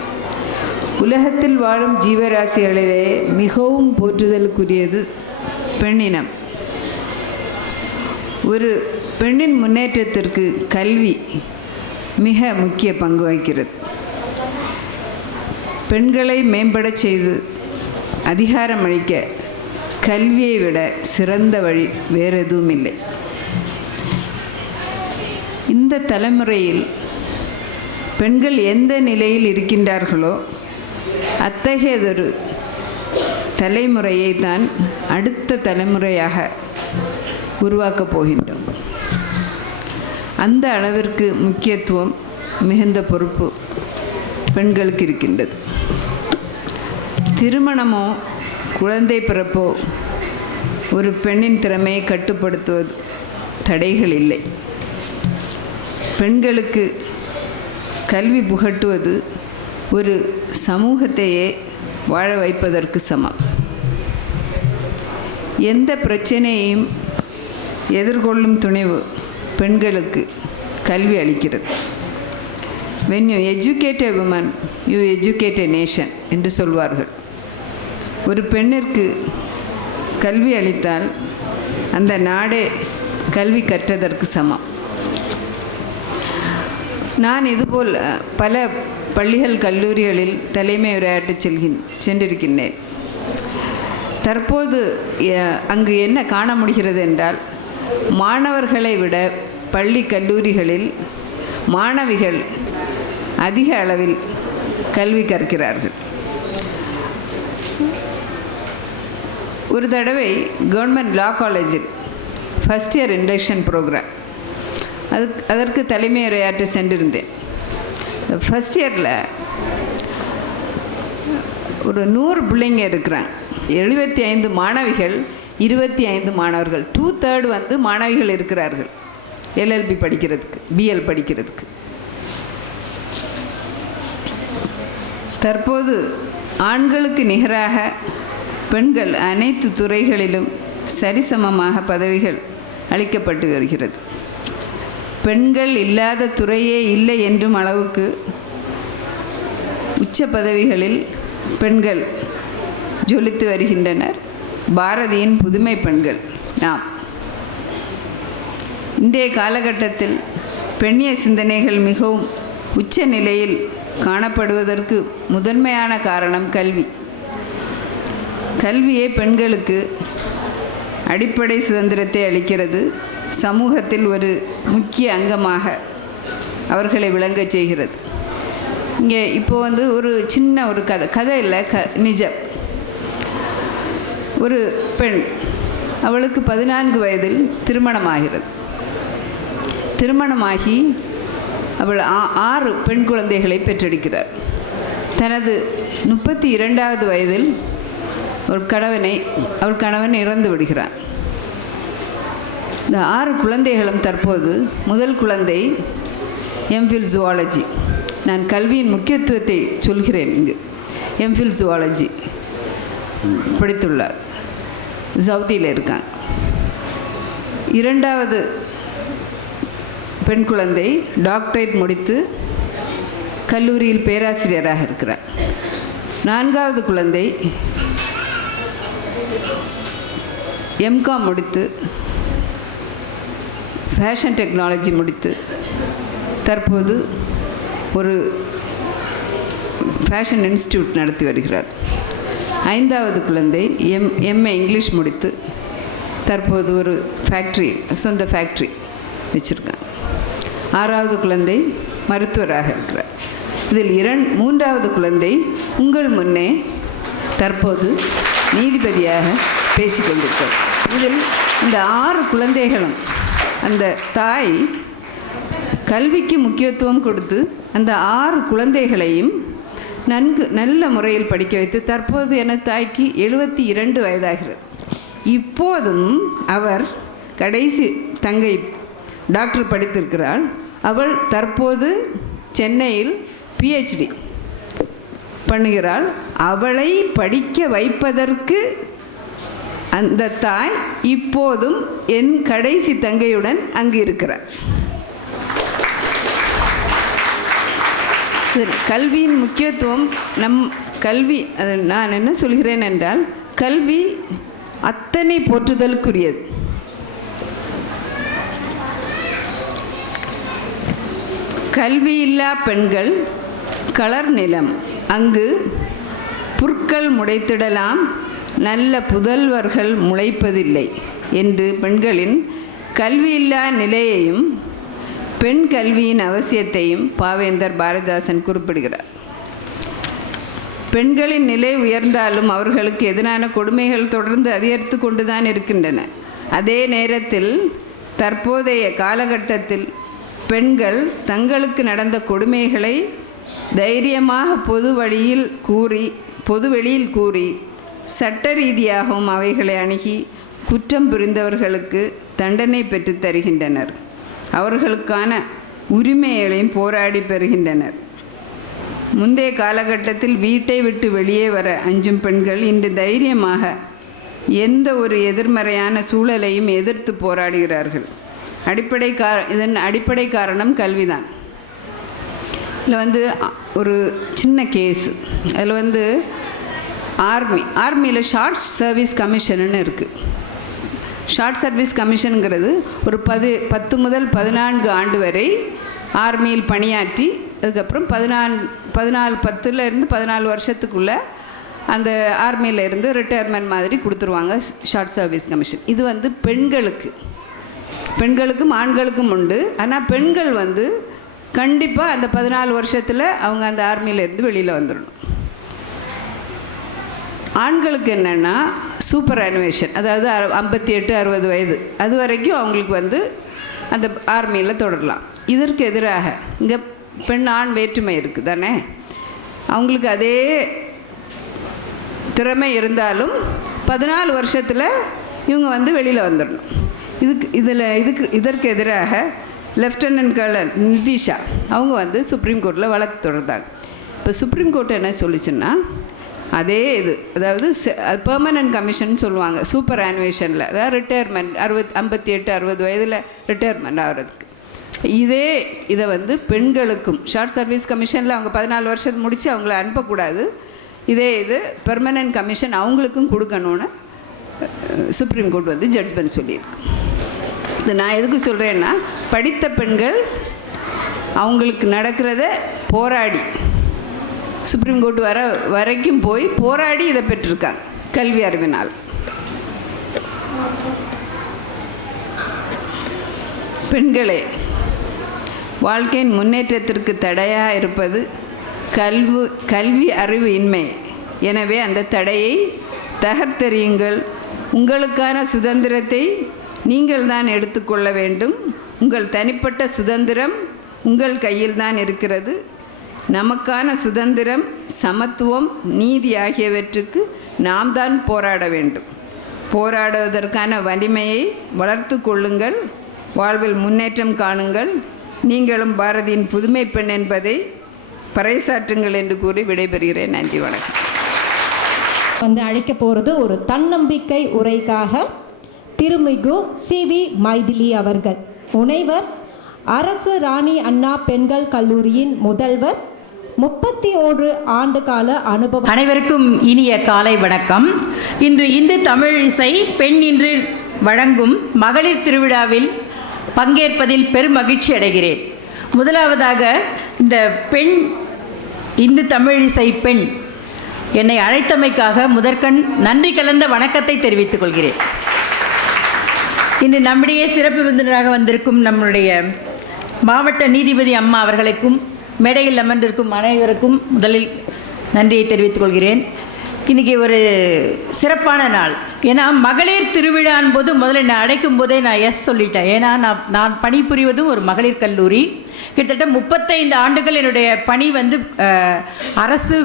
உலகத்தில் வாழும் ஜீவராசிகளிலே மிகவும் போற்றுதலுக்குரியது பெண்ணினம். ஒரு பெண்ணின் முன்னேற்றத்திற்கு கல்வி மிக முக்கிய பங்கு வகிக்கிறது. பெண்களை மேம்படச் செய்து அதிகாரம் அளிக்க கல்வியை விட சிறந்த வழி வேறு எதுவும் இல்லை. இந்த தலைமுறையில் பெண்கள் எந்த நிலையில் இருக்கின்றார்களோ அத்தகையதொரு தலைமுறையை தான் அடுத்த தலைமுறையாக உருவாக்கப் போகின்றோம். அந்த அளவிற்கு முக்கியத்துவம் மிகுந்த பொறுப்பு பெண்களுக்கு இருக்கின்றது. திருமணமோ குழந்தை பிறப்போ ஒரு பெண்ணின் திறமையை கட்டுப்படுத்துவது தடைகள் இல்லை. பெண்களுக்கு கல்வி புகட்டுவது ஒரு சமூகத்தையே வாழ வைப்பதற்கு சமம். எந்த பிரச்சனையையும் எதிர்கொள்ளும் துணிவு பெண்களுக்கு கல்வி அளிக்கிறது. when you educate a woman you educate a nation என்று சொல்வார்கள். ஒரு பெண்ணிற்கு கல்வி அளித்தால் அந்த நாடே கல்வி கற்றதற்கு சமம். நான் இதுபோல் பல பள்ளிகள் கல்லூரிகளில் தலைமை உரையாற்றி சென்றிருக்கின்றேன். தற்போது அங்கு என்ன காண முடிகிறது என்றால், மாணவர்களை விட பள்ளி கல்லூரிகளில் மாணவிகள் அதிக அளவில் கல்வி கற்கிறார்கள். ஒரு தடவை கவர்மெண்ட் லா காலேஜில் ஃபஸ்ட் இயர் இண்டக்ஷன் ப்ரோக்ராம் அதற்கு தலைமை உரையாற்றி சென்றிருந்தேன். ஃபஸ்ட் இயரில் ஒரு 100 பிள்ளைங்க இருக்கிறாங்க. 75 மாணவிகள், 25 மாணவர்கள். 2/3 வந்து மாணவிகள் இருக்கிறார்கள் LLB படிக்கிறதுக்கு, BL படிக்கிறதுக்கு. தற்போது ஆண்களுக்கு நிகராக பெண்கள் அனைத்து துறைகளிலும் சரிசமமாக பதவிகள் அளிக்கப்பட்டு வருகிறது. பெண்கள் இல்லாத துறையே இல்லை என்றும் அளவுக்கு உச்ச பதவிகளில் பெண்கள் ஜொலித்து வருகின்றனர். பாரதியின் புதுமை பெண்கள் நாம். இன்றைய காலகட்டத்தில் பெண்ணிய சிந்தனைகள் மிகவும் உச்ச நிலையில் காணப்படுவதற்கு முதன்மையான காரணம் கல்வி. கல்வியே பெண்களுக்கு அடிப்படை சுதந்திரத்தை அளிக்கிறது. சமூகத்தில் ஒரு முக்கிய அங்கமாக அவர்களை விளங்கச் செய்கிறது. இங்கே இப்போது வந்து ஒரு சின்ன ஒரு கதை இல்லை, நிஜம். ஒரு பெண், அவளுக்கு 14 வயதில் திருமணமாகிறது. திருமணமாகி அவள் 6 பெண் குழந்தைகளை பெற்றெடுக்கிறார். தனது 32வது வயதில் அவள் கணவன் இறந்து விடுகிறார். இந்த 6 குழந்தைகளும் தற்போது முதல் குழந்தை MPhil ஜுவாலஜி. நான் கல்வியின் முக்கியத்துவத்தை சொல்கிறேன். இங்கு MPhil ஜுவாலஜி படித்துள்ளார், சவுதியில் இருக்காங்க. 2வது பெண் குழந்தை டாக்டரேட் முடித்து கல்லூரியில் பேராசிரியராக இருக்கிறார். 4வது குழந்தை எம்காம் முடித்து ஃபேஷன் டெக்னாலஜி முடித்து தற்போது ஒரு ஃபேஷன் இன்ஸ்டியூட் நடத்தி வருகிறார். 5வது குழந்தை எம்ஏ இங்கிலீஷ் முடித்து தற்போது ஒரு சொந்த ஃபேக்ட்ரி வச்சுருக்காங்க. 6வது குழந்தை மருத்துவராக இருக்கிறார். இதில் 3வது குழந்தை உங்கள் முன்னே தற்போது நீதிபதியாக பேசிக்கொண்டிருக்கிறார். இதில் இந்த 6 குழந்தைகளும் அந்த தாய் கல்விக்கு முக்கியத்துவம் கொடுத்து அந்த 6 குழந்தைகளையும் நல்ல முறையில் படிக்க வைத்து தற்போது எனது தாய்க்கு 72 வயதாகிறது. இப்போதும் அவர் கடைசி தங்கை டாக்டர் படித்திருக்கிறாள். அவள் தற்போது சென்னையில் PhD பண்ணுகிறாள். அவளை படிக்க வைப்பதற்கு அந்த தாய் இப்போதும் என் கடைசி தங்கையுடன் அங்கு இருக்கிறார். சரி, கல்வியின் முக்கியத்துவம் நான் என்ன சொல்கிறேன் என்றால், கல்வி அத்தனை போற்றுதலுக்குரியது. கல்வியில்லா பெண்கள் களர் நிலம், அங்கு புற்கள் முளைத்திடலாம், நல்ல புதல்வர்கள் முளைப்பதில்லை என்று பெண்களின் கல்வியில்லா நிலையையும் பெண் கல்வியின் அவசியத்தையும் பாவேந்தர் பாரதிதாசன் குறிப்பிடுகிறார். பெண்களின் நிலை உயர்ந்தாலும் அவர்களுக்கு எதிரான கொடுமைகள் தொடர்ந்து அதிகரித்து கொண்டுதான் இருக்கின்றன. அதே நேரத்தில் தற்போதைய காலகட்டத்தில் பெண்கள் தங்களுக்கு நடந்த கொடுமைகளை தைரியமாக பொது வெளியில் கூறி சட்ட ரீதியாகவும் அவைகளை அணுகி குற்றம் புரிந்தவர்களுக்கு தண்டனை பெற்று தருகின்றனர். அவர்களுக்கான உரிமைகளையும் போராடி பெறுகின்றனர். முந்தைய காலகட்டத்தில் வீட்டை விட்டு வெளியே வர அஞ்சும் பெண்கள் இன்று தைரியமாக எந்த ஒரு எதிர்மறையான சூழலையும் எதிர்த்து போராடுகிறார்கள். இதன் அடிப்படை காரணம் கல்விதான். இதில் ஒரு சின்ன கேஸ், அதில் ஆர்மியில் ஷார்ட் சர்வீஸ் கமிஷன்னு இருக்குது. ஷார்ட் சர்வீஸ் கமிஷனுங்கிறது ஒரு 10 முதல் 14 ஆண்டு வரை ஆர்மியில் பணியாற்றி அதுக்கப்புறம் 14 வருஷத்துக்குள்ளே அந்த ஆர்மியில் இருந்து ரிட்டையர்மெண்ட் மாதிரி கொடுத்துருவாங்க. ஷார்ட் சர்வீஸ் கமிஷன் இது பெண்களுக்கும் ஆண்களுக்கும் உண்டு. ஆனால் பெண்கள் கண்டிப்பாக அந்த 14 வருஷத்தில் அவங்க அந்த ஆர்மியிலேருந்து வெளியில் வந்துடணும். ஆண்களுக்கு என்னென்னா சூப்பர் அனிவேஷன், அதாவது 58-60 வயது அது வரைக்கும் அவங்களுக்கு அந்த ஆர்மியில் தொடரலாம். இதற்கு எதிராக இங்கே பெண் ஆண் வேற்றுமை இருக்குது தானே, அவங்களுக்கு அதே திறமை இருந்தாலும் 14 வருஷத்தில் இவங்க வெளியில் வந்துடணும். இதற்கு எதிராக லெஃப்டினன்ட் கர்னல் நிதிஷா அவங்க சுப்ரீம் கோர்ட்டில் வழக்கு தொடர்ந்தாங்க. இப்போ சுப்ரீம் கோர்ட் என்ன சொல்லிச்சுன்னா, அதே அதாவது பெர்மனன்ட் கமிஷன் சொல்லுவாங்க சூப்பர் ஆனிவேஷனில், அதாவது ரிட்டையர்மெண்ட் 58-60 வயதில் ரிட்டையர்மெண்ட் ஆகிறதுக்கு. இதை பெண்களுக்கும் ஷார்ட் சர்வீஸ் கமிஷனில் அவங்க 14 வருஷம் முடித்து அவங்கள அனுப்பக்கூடாது. இது பெர்மனன்ட் கமிஷன் அவங்களுக்கும் கொடுக்கணும்னு சுப்ரீம் கோர்ட் ஜட்ஜ்மெண்ட் சொல்லியிருக்கு. இது நான் எதுக்கு சொல்கிறேன்னா, படித்த பெண்கள் அவங்களுக்கு நடக்கிறத போராடி சுப்ரீம் கோர்ட் வரைக்கும் போய் போராடி இதை பெற்றிருக்காங்க கல்வி அறிவினால். பெண்களே, வாழ்க்கையின் முன்னேற்றத்திற்கு தடையாக இருப்பது கல்வி அறிவு இன்மை. எனவே அந்த தடையை தகர்த்தெறியுங்கள். உங்களுக்கான சுதந்திரத்தை நீங்கள் தான் எடுத்துக்கொள்ள வேண்டும். உங்கள் தனிப்பட்ட சுதந்திரம் உங்கள் கையில் தான் இருக்கிறது. நமக்கான சுதந்திரம், சமத்துவம், நீதி ஆகியவற்றுக்கு நாம் தான் போராட வேண்டும். போராடுவதற்கான வலிமையை வளர்த்து கொள்ளுங்கள். வாழ்வில் முன்னேற்றம் காணுங்கள். நீங்களும் பாரதியின் புதுமை பெண் என்பதை பறைசாற்றுங்கள் என்று கூறி விடைபெறுகிறேன். நன்றி, வணக்கம். அழைக்க போகிறது ஒரு தன்னம்பிக்கை உரைக்காக திருமிகு CV மைதிலி அவர்கள். முனைவர், அரசு ராணி அண்ணா பெண்கள் கல்லூரியின் முதல்வர், 31 ஆண்டு கால அனுபவம். அனைவருக்கும் இனிய காலை வணக்கம். இன்று இந்து தமிழ் இசை பெண் இன்று வழங்கும் மகளிர் திருவிழாவில் பங்கேற்பதில் பெரும் மகிழ்ச்சி அடைகிறேன். முதலாவதாக இந்த பெண் இந்து தமிழ் இசை பெண் என்னை அழைத்தமைக்காக முதற்கண் நன்றி கலந்த வணக்கத்தை தெரிவித்துக் கொள்கிறேன். இன்று நம்முடைய சிறப்பு விருந்தினராக வந்திருக்கும் நம்முடைய மாவட்ட நீதிபதி அம்மா அவர்களுக்கும் மேடையில் அமர்ந்திருக்கும் அனைவருக்கும் முதலில் நன்றியை தெரிவித்துக் கொள்கிறேன். இன்றைக்கி ஒரு சிறப்பான நாள். ஏன்னா மகளிர் திருவிழான் போது முதல்ல என்னை அழைக்கும் போதே நான் எஸ் சொல்லிட்டேன். ஏன்னா நான் பணிபுரிவதும் ஒரு மகளிர் கல்லூரி. கிட்டத்தட்ட 35 ஆண்டுகள் என்னுடைய பணி வந்து அரசு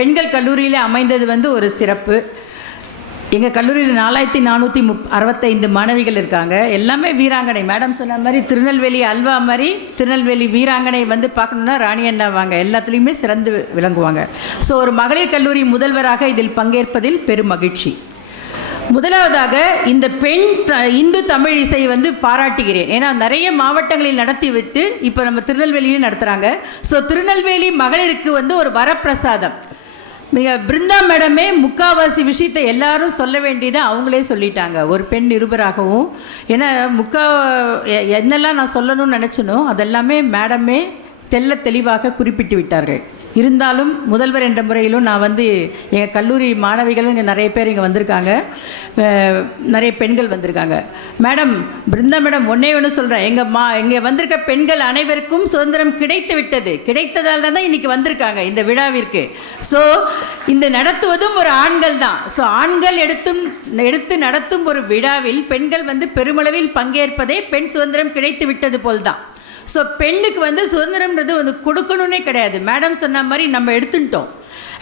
பெண்கள் கல்லூரியில் அமைந்தது ஒரு சிறப்பு. எங்கள் கல்லூரியில் 4465 மாணவிகள் இருக்காங்க. எல்லாமே வீராங்கனை. மேடம் சொன்ன மாதிரி திருநெல்வேலி அல்வா மாதிரி திருநெல்வேலி வீராங்கனை பார்க்கணுன்னா ராணி அண்ணா வாங்க, எல்லாத்துலேயுமே சிறந்து விளங்குவாங்க. ஸோ ஒரு மகளிர் கல்லூரி முதல்வராக இதில் பங்கேற்பதில் பெரும் மகிழ்ச்சி. முதலாவதாக இந்த பெண் இந்து தமிழ் இசை பாராட்டுகிறேன். ஏன்னா நிறைய மாவட்டங்களில் நடத்தி வைத்து இப்போ நம்ம திருநெல்வேலியும் நடத்துகிறாங்க. ஸோ திருநெல்வேலி மகளிருக்கு ஒரு வரப்பிரசாதம். பிருந்தா மேடமே முக்காவாசி விஷயத்தை எல்லாரும் சொல்ல வேண்டியதை அவங்களே சொல்லிட்டாங்க, ஒரு பெண் நிருபராகவும். ஏன்னா என்னெல்லாம் நான் சொல்லணும்னு நினச்சனோ அதெல்லாமே மேடமே தெளிவாக குறிப்பிட்டு விட்டார்கள். இருந்தாலும் முதல்வர் என்ற முறையிலும் நான் எங்கள் கல்லூரி மாணவிகளும் இங்கே நிறைய பேர் இங்கே வந்திருக்காங்க, நிறைய பெண்கள் வந்திருக்காங்க. மேடம் பிருந்தா மேடம் ஒன்று சொல்கிறேன், இங்கே வந்திருக்க பெண்கள் அனைவருக்கும் சுதந்திரம் கிடைத்ததால் தான் இன்றைக்கி வந்திருக்காங்க இந்த விழாவிற்கு. ஸோ இந்த நடத்துவதும் ஒரு ஆண்கள் தான். ஸோ ஆண்கள் எடுத்து நடத்தும் ஒரு விழாவில் பெண்கள் பெருமளவில் பங்கேற்பதே பெண் சுதந்திரம் கிடைத்து விட்டது போல் தான். ஸோ பெண்ணுக்கு சுதந்திரம்ன்றது கொடுக்கணுன்னே கிடையாது. மேடம் சொன்ன மாதிரி நம்ம எடுத்துட்டோம்.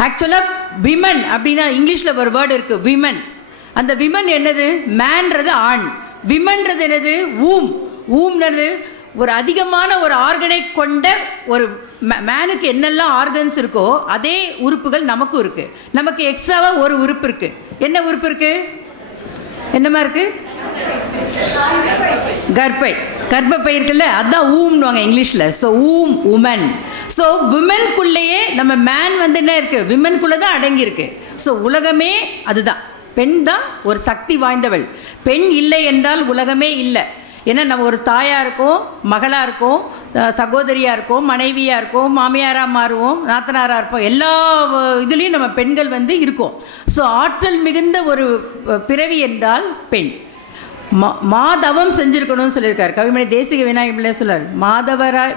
ஆக்சுவலாக விமன் அப்படின்னா இங்கிலீஷில் ஒரு வேர்டு இருக்குது, விமன். அந்த விமன் என்னது? மேன்றது ஆண், விமன்றது என்னது? ஊம்ன்றது ஒரு அதிகமான ஒரு ஆர்கனை கொண்ட ஒரு மேனுக்கு என்னெல்லாம் ஆர்கன்ஸ் இருக்கோ அதே உறுப்புகள் நமக்கும் இருக்குது. நமக்கு எக்ஸ்ட்ராவாக ஒரு உறுப்பு இருக்குது. என்ன உறுப்பு இருக்குது? என்னமா இருக்குது? கர்ப்பப்பை இருக்குல்ல, அதுதான் ஊம்னுவாங்க இங்கிலீஷில். So woman. ஸோ விமன்குள்ளேயே நம்ம மேன் என்ன இருக்குது? விமன்குள்ளே தான் அடங்கியிருக்கு. ஸோ உலகமே அதுதான். பெண் தான் ஒரு சக்தி வாய்ந்தவள். பெண் இல்லை என்றால் உலகமே இல்லை. ஏன்னா நம்ம ஒரு தாயாக இருக்கோம், மகளாக இருக்கோம், சகோதரியாக இருக்கோம், மனைவியாக இருக்கோம், மாமியாராக மாறுவோம், நாத்தனாராக இருப்போம். எல்லா இதுலேயும் நம்ம பெண்கள் இருக்கோம். ஸோ ஆற்றல் மிகுந்த ஒரு பிறவி என்றால் பெண். மாதவம் செஞ்சுருக்கணும்னு சொல்லியிருக்கார் கவிமணி தேசிக விநாயகம் பிள்ளை சொல்றார். மாதவராய்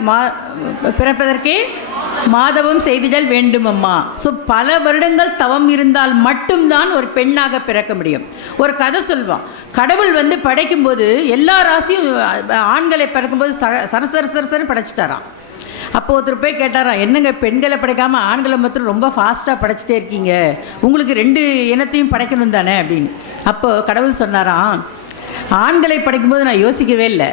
பிறப்பதற்கே மாதவம் செய்திடல் வேண்டுமம்மா. ஸோ பல வருடங்கள் தவம் இருந்தால் மட்டும்தான் ஒரு பெண்ணாக பிறக்க முடியும். ஒரு கதை சொல்வான், கடவுள் படைக்கும்போது எல்லா ராசியும் ஆண்களை பிறக்கும்போது சரசரசரசன்னு படைச்சிட்டாராம். அப்போ ஒருத்தர் போய் கேட்டாராம், என்னங்க பெண்களை படைக்காமல் ஆண்களை மாத்திரம் ரொம்ப ஃபாஸ்ட்டாக படைச்சிட்டே இருக்கீங்க, உங்களுக்கு 2 இனத்தையும் படைக்கணும் தானே அப்படின்னு. அப்போ கடவுள் சொன்னாராம், ஆண்களை படைக்கும்போது நான் யோசிக்கவே இல்லை,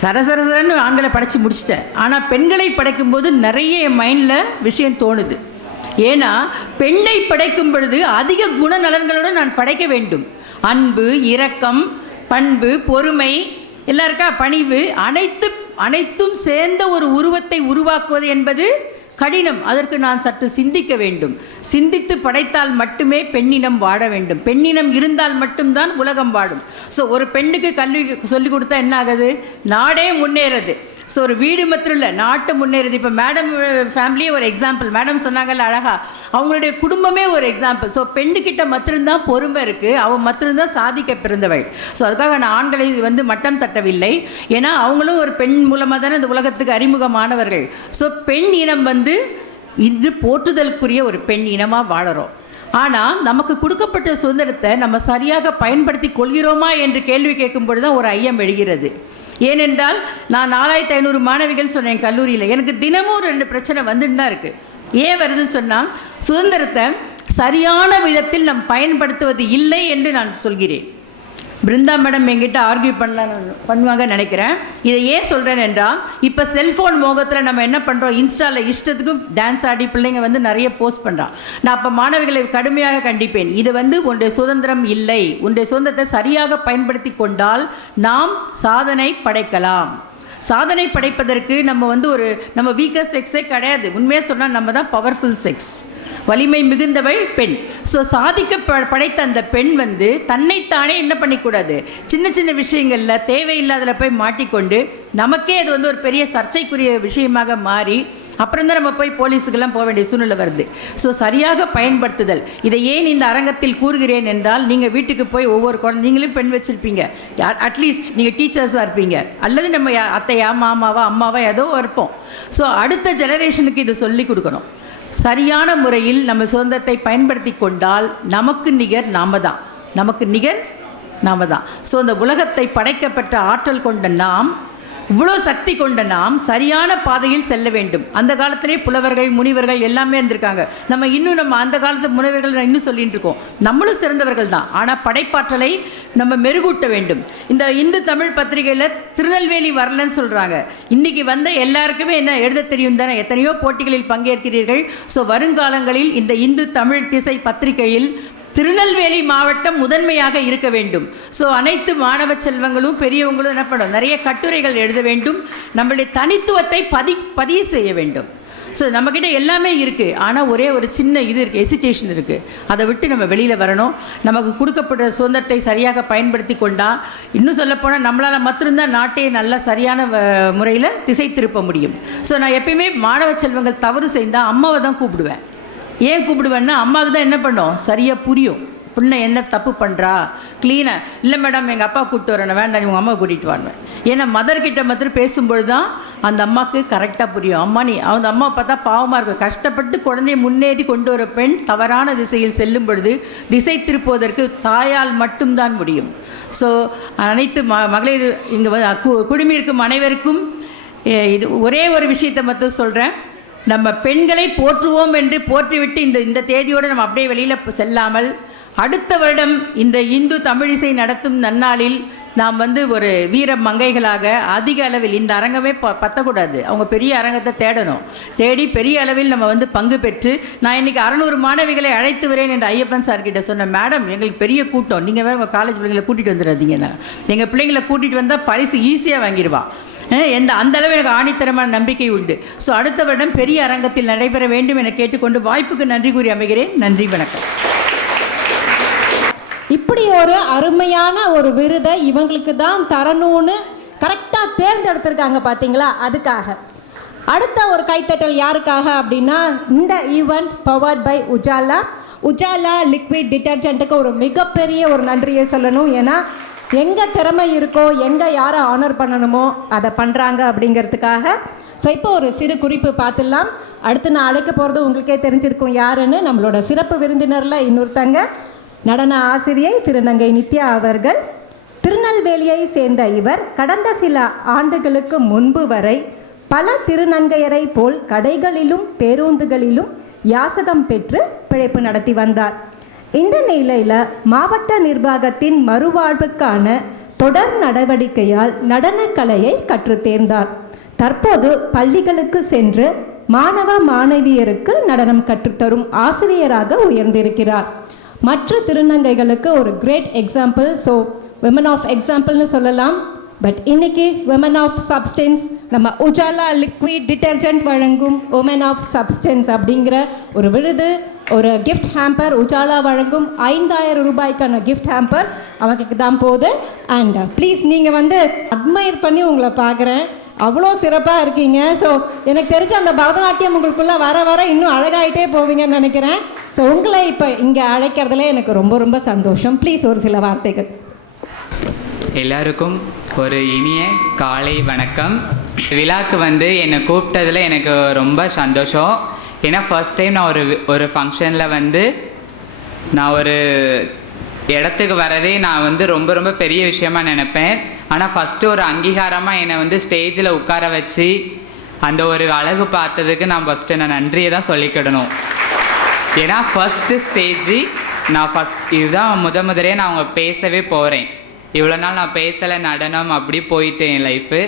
சரசரசரன்னு ஆண்களை படைச்சி முடிச்சிட்டேன். ஆனால் பெண்களை படைக்கும்போது நிறைய என் மைண்டில் விஷயம் தோணுது. ஏன்னா பெண்ணை படைக்கும் பொழுது அதிக குணநலன்களோடு நான் படைக்க வேண்டும். அன்பு, இரக்கம், பண்பு, பொறுமை, எல்லாருக்கா பணிவு, அனைத்தும் சேர்ந்த ஒரு உருவத்தை உருவாக்குவது என்பது கடினம். அதற்கு நான் சற்று சிந்திக்க வேண்டும். சிந்தித்து படைத்தால் மட்டுமே பெண்ணினம் வாழ வேண்டும். பெண்ணினம் இருந்தால் மட்டும்தான் உலகம் வாழும். ஸோ ஒரு பெண்ணுக்கு கல்வி சொல்லிக் கொடுத்தா என்ன ஆகுது? நாடே முன்னேறது. ஸோ ஒரு வீடு மாத்திரம் இல்லை, நாட்டு முன்னேறுது. இப்போ மேடம் ஃபேமிலியே ஒரு எக்ஸாம்பிள். மேடம் சொன்னாங்கல்ல அழகா, அவங்களுடைய குடும்பமே ஒரு எக்ஸாம்பிள். ஸோ பெண்ணுக்கிட்ட மாத்திரம்தான் பொறுமை இருக்குது, அவள் மாத்திரம்தான் சாதிக்க பிறந்தவள். ஸோ அதுக்காக நான் ஆண்களை மட்டம் தட்டவில்லை. ஏன்னா அவங்களும் ஒரு பெண் மூலமாக தானே இந்த உலகத்துக்கு அறிமுகமானவர்கள். ஸோ பெண் இனம் இன்று போற்றுதலுக்குரிய ஒரு பெண் இனமாக வாழறோம். ஆனால் நமக்கு கொடுக்கப்பட்ட சுதந்திரத்தை நம்ம சரியாக பயன்படுத்தி கொள்கிறோமா என்று கேள்வி கேட்கும்பொழுது தான் ஒரு ஐயம் எழுகிறது. ஏனென்றால் நான் 4500 மாணவிகள் சொன்னேன் கல்லூரியில். எனக்கு தினமும் 2 பிரச்சனை வந்துட்டு தான் இருக்குது. ஏன் வருதுன்னு சொன்னால், சுதந்திரத்தை சரியான விதத்தில் நாம் பயன்படுத்துவது இல்லை என்று நான் சொல்கிறேன். பிருந்தா மேடம் என்கிட்ட ஆர்கியூ பண்ணுவாங்கன்னு நினைக்கிறேன். இதை ஏன் சொல்கிறேன் என்றால், இப்போ செல்ஃபோன் மோகத்தில் நம்ம என்ன பண்ணுறோம், இன்ஸ்டாவில் இஷ்டத்துக்கும் டான்ஸ் ஆடி பிள்ளைங்க நிறைய போஸ்ட் பண்ணுறான். நான் அப்போ மாணவிகளை கடுமையாக கண்டிப்பேன். இது உன்னுடைய சுதந்திரம் இல்லை. உன்னுடைய சுதந்திரத்தை சரியாக பயன்படுத்தி கொண்டால் நாம் சாதனை படைக்கலாம். சாதனை படைப்பதற்கு நம்ம வந்து நம்ம வீக்கர் செக்ஸே கிடையாது. உண்மையாக சொன்னால் நம்ம தான் பவர்ஃபுல் செக்ஸ், வலிமை மிகுந்தவள் பெண். ஸோ சாதிக்க படைத்த அந்த பெண் வந்து தன்னைத்தானே என்ன பண்ணிக்கூடாது, சின்ன சின்ன விஷயங்களில் தேவையில்லாததில் போய் மாட்டிக்கொண்டு நமக்கே அது வந்து ஒரு பெரிய சர்ச்சைக்குரிய விஷயமாக மாறி அப்புறம் தான் நம்ம போய் போலீஸுக்கெல்லாம் போக வேண்டிய சூழ்நிலை வருது. ஸோ சரியாக பயன்படுத்துதல். இதை ஏன் இந்த அரங்கத்தில் கூறுகிறேன் என்றால், நீங்கள் வீட்டுக்கு போய் ஒவ்வொரு குழந்தைங்களும் பெண் வச்சுருப்பீங்க, அட்லீஸ்ட் நீங்கள் டீச்சர்ஸாக இருப்பீங்க, அல்லது நம்ம அத்தையா மாமாவா அம்மாவா ஏதோ இருப்போம். ஸோ அடுத்த ஜெனரேஷனுக்கு இதை சொல்லி கொடுக்கணும். சரியான முறையில் நம்ம சுதந்திரத்தை பயன்படுத்தி கொண்டால் நமக்கு நிகர் நாம தான், நமக்கு நிகர் நாம தான். ஸோ இந்த உலகத்தை படைக்கப்பட்ட ஆற்றல் கொண்ட நாம், இவ்வளோ சக்தி கொண்ட நாம் சரியான பாதையில் செல்ல வேண்டும். அந்த காலத்திலே புலவர்கள் முனிவர்கள் எல்லாமே இருந்திருக்காங்க. நம்ம அந்த காலத்து முனிவர்கள் இன்னும் சொல்லிட்டு இருக்கோம். நம்மளும் சிறந்தவர்கள் தான், ஆனால் படைப்பாற்றலை நம்ம மெருகூட்ட வேண்டும். இந்த இந்து தமிழ் பத்திரிகையில் திருநெல்வேலி வரலன்னு சொல்கிறாங்க. இன்றைக்கி வந்த எல்லாருக்குமே என்ன எழுத தெரியும் தானே, எத்தனையோ போட்டிகளில் பங்கேற்கிறீர்கள். ஸோ வருங்காலங்களில் இந்த இந்து தமிழ் திசை பத்திரிகையில் திருநெல்வேலி மாவட்டம் முதன்மையாக இருக்க வேண்டும். ஸோ அனைத்து மாணவ செல்வங்களும் பெரியவங்களும் என்ன பண்ணணும், நிறைய கட்டுரைகள் எழுத வேண்டும். நம்மளுடைய தனித்துவத்தை பதிவு செய்ய வேண்டும். ஸோ நம்மக்கிட்ட எல்லாமே இருக்குது, ஆனால் ஒரே ஒரு சின்ன இது இருக்குது, எசிடேஷன் இருக்குது. அதை விட்டு நம்ம வெளியில் வரணும். நமக்கு கொடுக்கப்பட்ட சுதந்திரத்தை சரியாக பயன்படுத்தி கொண்டால், இன்னும் சொல்லப்போனால் நம்மளால் மட்டும்தான் நாட்டை நல்லா சரியான முறையில் திசை திருப்ப முடியும். ஸோ நான் எப்பயுமே மாணவ செல்வங்கள் தவறு செய்தால் அம்மாவை தான் கூப்பிடுவேன். ஏன் கூப்பிடுவேன்னா, அம்மாவுக்கு தான் என்ன பண்ணோம் சரியாக புரியும், பிள்ளை என்ன தப்பு பண்ணுறா க்ளீனாக. இல்லை மேடம் எங்கள் அப்பா கூப்பிட்டு வரேன், வேண்டாம் இவங்க அம்மாவை கூட்டிகிட்டு வரணும். ஏன்னா மதர்கிட்ட மாத்திரம் பேசும்பொழுது தான் அந்த அம்மாவுக்கு கரெக்டாக புரியும். அம்மா நீ அந்த அம்மா பார்த்தா பாவமாக இருக்கும், கஷ்டப்பட்டு குழந்தைய முன்னேறி கொண்டு வர பெண் தவறான திசையில் செல்லும் பொழுது திசை திருப்புவதற்கு தாயால் மட்டும்தான் முடியும். ஸோ அனைத்து மகளிர் இங்கே குடிமிருக்கும் அனைவருக்கும் இது ஒரே ஒரு விஷயத்தை மட்டும் சொல்கிறேன். நம்ம பெண்களை போற்றுவோம் என்று போற்றிவிட்டு இந்த தேதியோடு நம்ம அப்படியே வெளியில் செல்லாமல், அடுத்த வருடம் இந்த இந்து தமிழிசை நடத்தும் நன்னாளில் நாம் வந்து ஒரு வீர மங்கைகளாக அதிக அளவில், இந்த அரங்கமே பத்தக்கூடாது, அவங்க பெரிய அரங்கத்தை தேடணும். தேடி பெரிய அளவில் நம்ம வந்து பங்கு பெற்று, நான் இன்றைக்கி 600 மாணவிகளை அழைத்து வரேன் என்று ஐயப்பன் சார்கிட்ட சொன்னேன். மேடம் எங்களுக்கு பெரிய கூட்டம், நீங்கள் வேறு உங்கள் காலேஜ் பிள்ளைங்களை கூட்டிகிட்டு வந்துடாதீங்கண்ணா, எங்கள் பிள்ளைங்களை கூட்டிகிட்டு வந்தால் பரிசு ஈஸியாக வாங்கிடுவா. அந்த அளவு எனக்கு ஆணித்தரமான நம்பிக்கை உண்டு. ஸோ அடுத்த வருடம் பெரிய அரங்கத்தில் நடைபெற வேண்டும் என கேட்டுக்கொண்டு வாய்ப்புக்கு நன்றி கூறி அமைகிறேன். நன்றி, வணக்கம். இப்படி ஒரு அருமையான ஒரு விருதை இவங்களுக்கு தான் தரணும்னு கரெக்டாக தேர்ந்தெடுத்திருக்காங்க பார்த்தீங்களா. அதுக்காக அடுத்த ஒரு கைத்தட்டல் யாருக்காக அப்படின்னா, இந்த event powered by Ujala liquid டிட்டர்ஜென்ட்டுக்கு ஒரு மிகப்பெரிய ஒரு நன்றியை சொல்லணும். ஏன்னா எங்கே திறமை இருக்கோ, எங்கே யாரை ஆனர் பண்ணணுமோ அதை பண்ணுறாங்க அப்படிங்கிறதுக்காக. ஸோ இப்போ ஒரு சிறு குறிப்பு பார்த்துடலாம். அடுத்து நான் அழைக்க போகிறது உங்களுக்கே தெரிஞ்சிருக்கும் யாருன்னு. நம்மளோட சிறப்பு விருந்தினரில் இன்னொருத்தங்க நடன ஆசிரியை திருநங்கை நித்யா அவர்கள். திருநெல்வேலியை சேர்ந்த இவர் கடந்த சில ஆண்டுகளுக்கு முன்பு வரை பல திருநங்கையரை போல் கடைகளிலும் பேருந்துகளிலும் யாசகம் பெற்று பிழைப்பு நடத்தி வந்தார். இந்த நிலையில் மாவட்ட நிர்வாகத்தின் மறுவாழ்வுக்கான தொடர் நடவடிக்கையால் நடனக்கலையை கற்றுத் தேர்ந்தார். தற்போது பள்ளிகளுக்கு சென்று மாணவ மாணவியருக்கு நடனம் கற்றுத்தரும் ஆசிரியராக உயர்ந்திருக்கிறார். மற்ற திருநங்கைகளுக்கு ஒரு great example. So women of எக்ஸாம்பிள்னு சொல்லலாம். பட் இன்னைக்கு விமன் ஆஃப் சப்ஸ்டன்ஸ் நம்ம உஜாலா லிக்விட் டிட்டர்ஜென்ட் வழங்கும் உமன் ஆஃப் சப்ஸ்டன்ஸ் அப்படிங்கிற ஒரு விருது, ஒரு கிஃப்ட் ஹேம்பர் உஜாலா வழங்கும் 5000 ரூபாய்க்கான கிஃப்ட் ஹேம்பர் அவங்களுக்கு தான் போகுது. அண்ட் ப்ளீஸ் நீங்கள் வந்து அட்மையர் பண்ணி உங்களை பார்க்குறேன், அவ்வளோ சிறப்பாக இருக்கீங்க. ஸோ எனக்கு தெரிஞ்ச அந்த பரதநாட்டியம் உங்களுக்குள்ளே வர வர இன்னும் அழகாயிட்டே போவீங்கன்னு நினைக்கிறேன். ஸோ உங்களை இப்போ இங்கே அழைக்கிறதுல எனக்கு ரொம்ப ரொம்ப சந்தோஷம். ப்ளீஸ் ஒரு சில வார்த்தைகள். எல்லாருக்கும் ஒரு இனிய காலை வணக்கம். விழாக்கு வந்து என்னை கூப்பிட்டதில் எனக்கு ரொம்ப சந்தோஷம். ஏன்னா ஃபர்ஸ்ட் டைம் நான் ஒரு ஃபங்க்ஷனில் வந்து நான் ஒரு இடத்துக்கு வரதே நான் வந்து ரொம்ப ரொம்ப பெரிய விஷயமா நினைப்பேன். ஆனால் ஃபஸ்ட்டு ஒரு அங்கீகாரமாக என்னை வந்து ஸ்டேஜில் உட்கார வச்சு அந்த ஒரு அழகு பார்த்ததுக்கு நான் ஃபஸ்ட்டு நன்றியை தான் சொல்லிக்கிடணும். ஏன்னா ஃபஸ்ட்டு ஸ்டேஜு இதுதான் முதலே நான் அவங்க பேசவே போகிறேன். இவ்வளோ நாள் நான் பேசலை, நடனம் அப்படி போயிட்டு என் லைஃபு.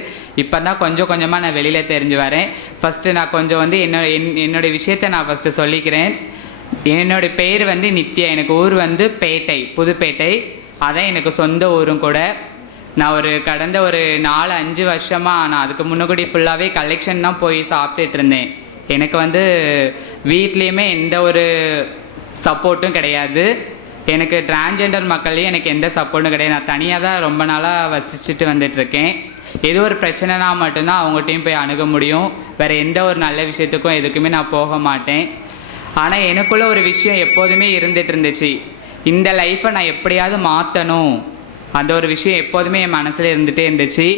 இப்போ தான் கொஞ்சம் கொஞ்சமாக நான் வெளியில் தெரிஞ்சு வரேன். ஃபஸ்ட்டு நான் கொஞ்சம் வந்து என்னுடைய விஷயத்தை நான் ஃபஸ்ட்டு சொல்லிக்கிறேன். என்னுடைய பேர் வந்து நித்யா. எனக்கு ஊர் வந்து பேட்டை, புதுப்பேட்டை. அதான் எனக்கு சொந்த ஊரும் கூட. நான் கடந்த ஒரு 4-5 வருஷமாக நான் அதுக்கு முன்னாடி ஃபுல்லாகவே கலெக்ஷன் தான் போய் சாப்பிட்டுட்டு இருந்தேன். எனக்கு வந்து வீட்லேயுமே எந்த ஒரு சப்போர்ட்டும் கிடையாது. எனக்கு டிரான்ஜெண்டர் மக்களையும் எனக்கு எந்த சப்போர்ட்டும் கிடையாது. நான் தனியாக தான் ரொம்ப நாளாக வசிச்சுட்டு வந்துட்டுருக்கேன். ஏதோ ஒரு பிரச்சனைனா மட்டும்தான் அவங்ககிட்டையும் போய் அணுக முடியும். வேறு எந்த ஒரு நல்ல விஷயத்துக்கும் எதுக்குமே நான் போக மாட்டேன். ஆனால் எனக்குள்ள ஒரு விஷயம் எப்போதுமே இருந்துகிட்டு இருந்துச்சு. இந்த லைஃப்பை நான் எப்படியாவது மாற்றணும், அந்த ஒரு விஷயம் எப்போதுமே என் மனசில் இருந்துகிட்டே இருந்துச்சு.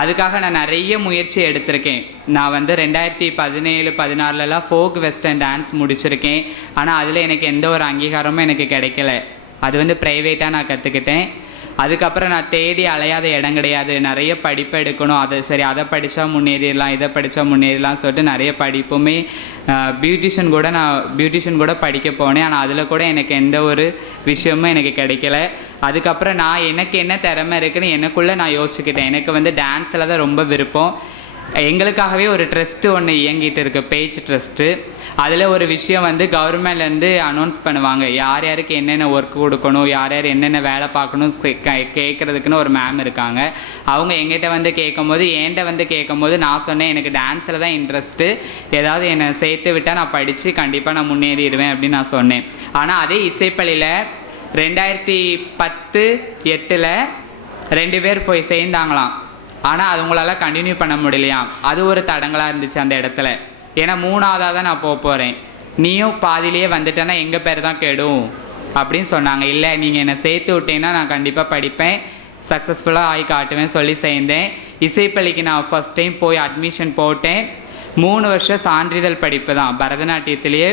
அதுக்காக நான் நிறைய முயற்சி எடுத்திருக்கேன். நான் வந்து 2017-16லலாம் ஃபோக் வெஸ்டர்ன் டான்ஸ் முடிச்சிருக்கேன். ஆனால் அதில் எனக்கு எந்த ஒரு அங்கீகாரமும் எனக்கு கிடைக்கல. அது வந்து ப்ரைவேட்டாக நான் கற்றுக்கிட்டேன். அதுக்கப்புறம் நான் தேடி அலையாத இடம் கிடையாது. நிறைய படிப்பு எடுக்கணும், அதை படித்தா முன்னேறிடலாம், இதை படித்தா முன்னேறலாம் சொல்லிட்டு நிறைய படிப்புமே பியூட்டிஷியன் கூட படிக்க போனேன். ஆனால் அதில் கூட எனக்கு எந்த ஒரு விஷயமும் எனக்கு கிடைக்கல. அதுக்கப்புறம் நான் எனக்கு என்ன திறமை இருக்குன்னு எனக்குள்ளே நான் யோசிச்சுக்கிட்டேன். எனக்கு வந்து டான்ஸில் தான் ரொம்ப விருப்பம். எங்களுக்காகவே ஒரு ட்ரஸ்ட்டு ஒன்று இயங்கிட்டு இருக்கு, பேஜ் ட்ரஸ்ட்டு. அதில் ஒரு விஷயம் வந்து கவர்மெண்ட்லேருந்து அனௌன்ஸ் பண்ணுவாங்க, யார் யாருக்கு என்னென்ன ஒர்க் கொடுக்கணும், யார் யார் என்னென்ன வேலை பார்க்கணும் கேட்குறதுக்குன்னு ஒரு மேம் இருக்காங்க. அவங்க எங்கிட்ட வந்து கேட்கும்போது நான் சொன்னேன், எனக்கு டான்ஸில் தான் இன்ட்ரெஸ்ட்டு, ஏதாவது என்னை சேர்த்து விட்டால் நான் படித்து கண்டிப்பாக நான் முன்னேறிடுவேன் அப்படின்னு நான் சொன்னேன். ஆனால் அதே இசைப்பள்ளியில் 2010-8 2 பேர் போய் சேர்ந்தாங்களாம். ஆனால் அவங்களால கண்டினியூ பண்ண முடியலையாம். அது ஒரு தடங்களாக இருந்துச்சு அந்த இடத்துல. ஏன்னா 3ஆவதாக தான் நான் போகிறேன், நீயும் பாதியிலேயே வந்துட்டேன்னா எங்கள் பேர் தான் கெடும் அப்படின்னு சொன்னாங்க. இல்லை, நீங்கள் என்னை சேர்த்து விட்டீங்கன்னா நான் கண்டிப்பாக படிப்பேன், சக்ஸஸ்ஃபுல்லாக ஆகி காட்டுவேன் சொல்லி சேர்ந்தேன். இசைப்பள்ளிக்கு நான் ஃபஸ்ட் டைம் போய் அட்மிஷன் போட்டேன். 3 வருஷம் சான்றிதழ் படிப்பு தான், பரதநாட்டியத்திலேயே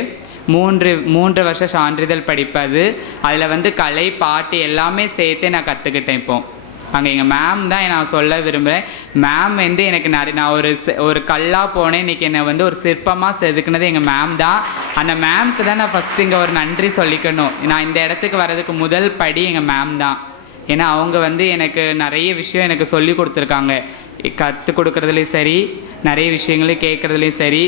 3 வருஷம் சான்றிதழ் படிப்பது. அதில் வந்து கலை, பாட்டு எல்லாமே சேர்த்து நான் கற்றுக்கிட்டேன். இப்போது அங்கே எங்கள் மேம் தான் நான் சொல்ல விரும்புகிறேன். மேம் வந்து எனக்கு நான் ஒரு கல்லாக போனேன், இன்றைக்கி என்னை வந்து ஒரு சிற்பமாக செதுக்குனது எங்கள் மேம் தான். அந்த மேம்க்கு தான் நான் ஃபஸ்ட்டு இங்கே ஒரு நன்றி சொல்லிக்கணும். நான் இந்த இடத்துக்கு வர்றதுக்கு முதல் படி எங்கள் மேம் தான். ஏன்னா அவங்க வந்து எனக்கு நிறைய விஷயம் எனக்கு சொல்லி கொடுத்துருக்காங்க. கற்றுக் கொடுக்குறதுலையும் சரி, நிறைய விஷயங்களையும் கேட்குறதுலையும் சரி.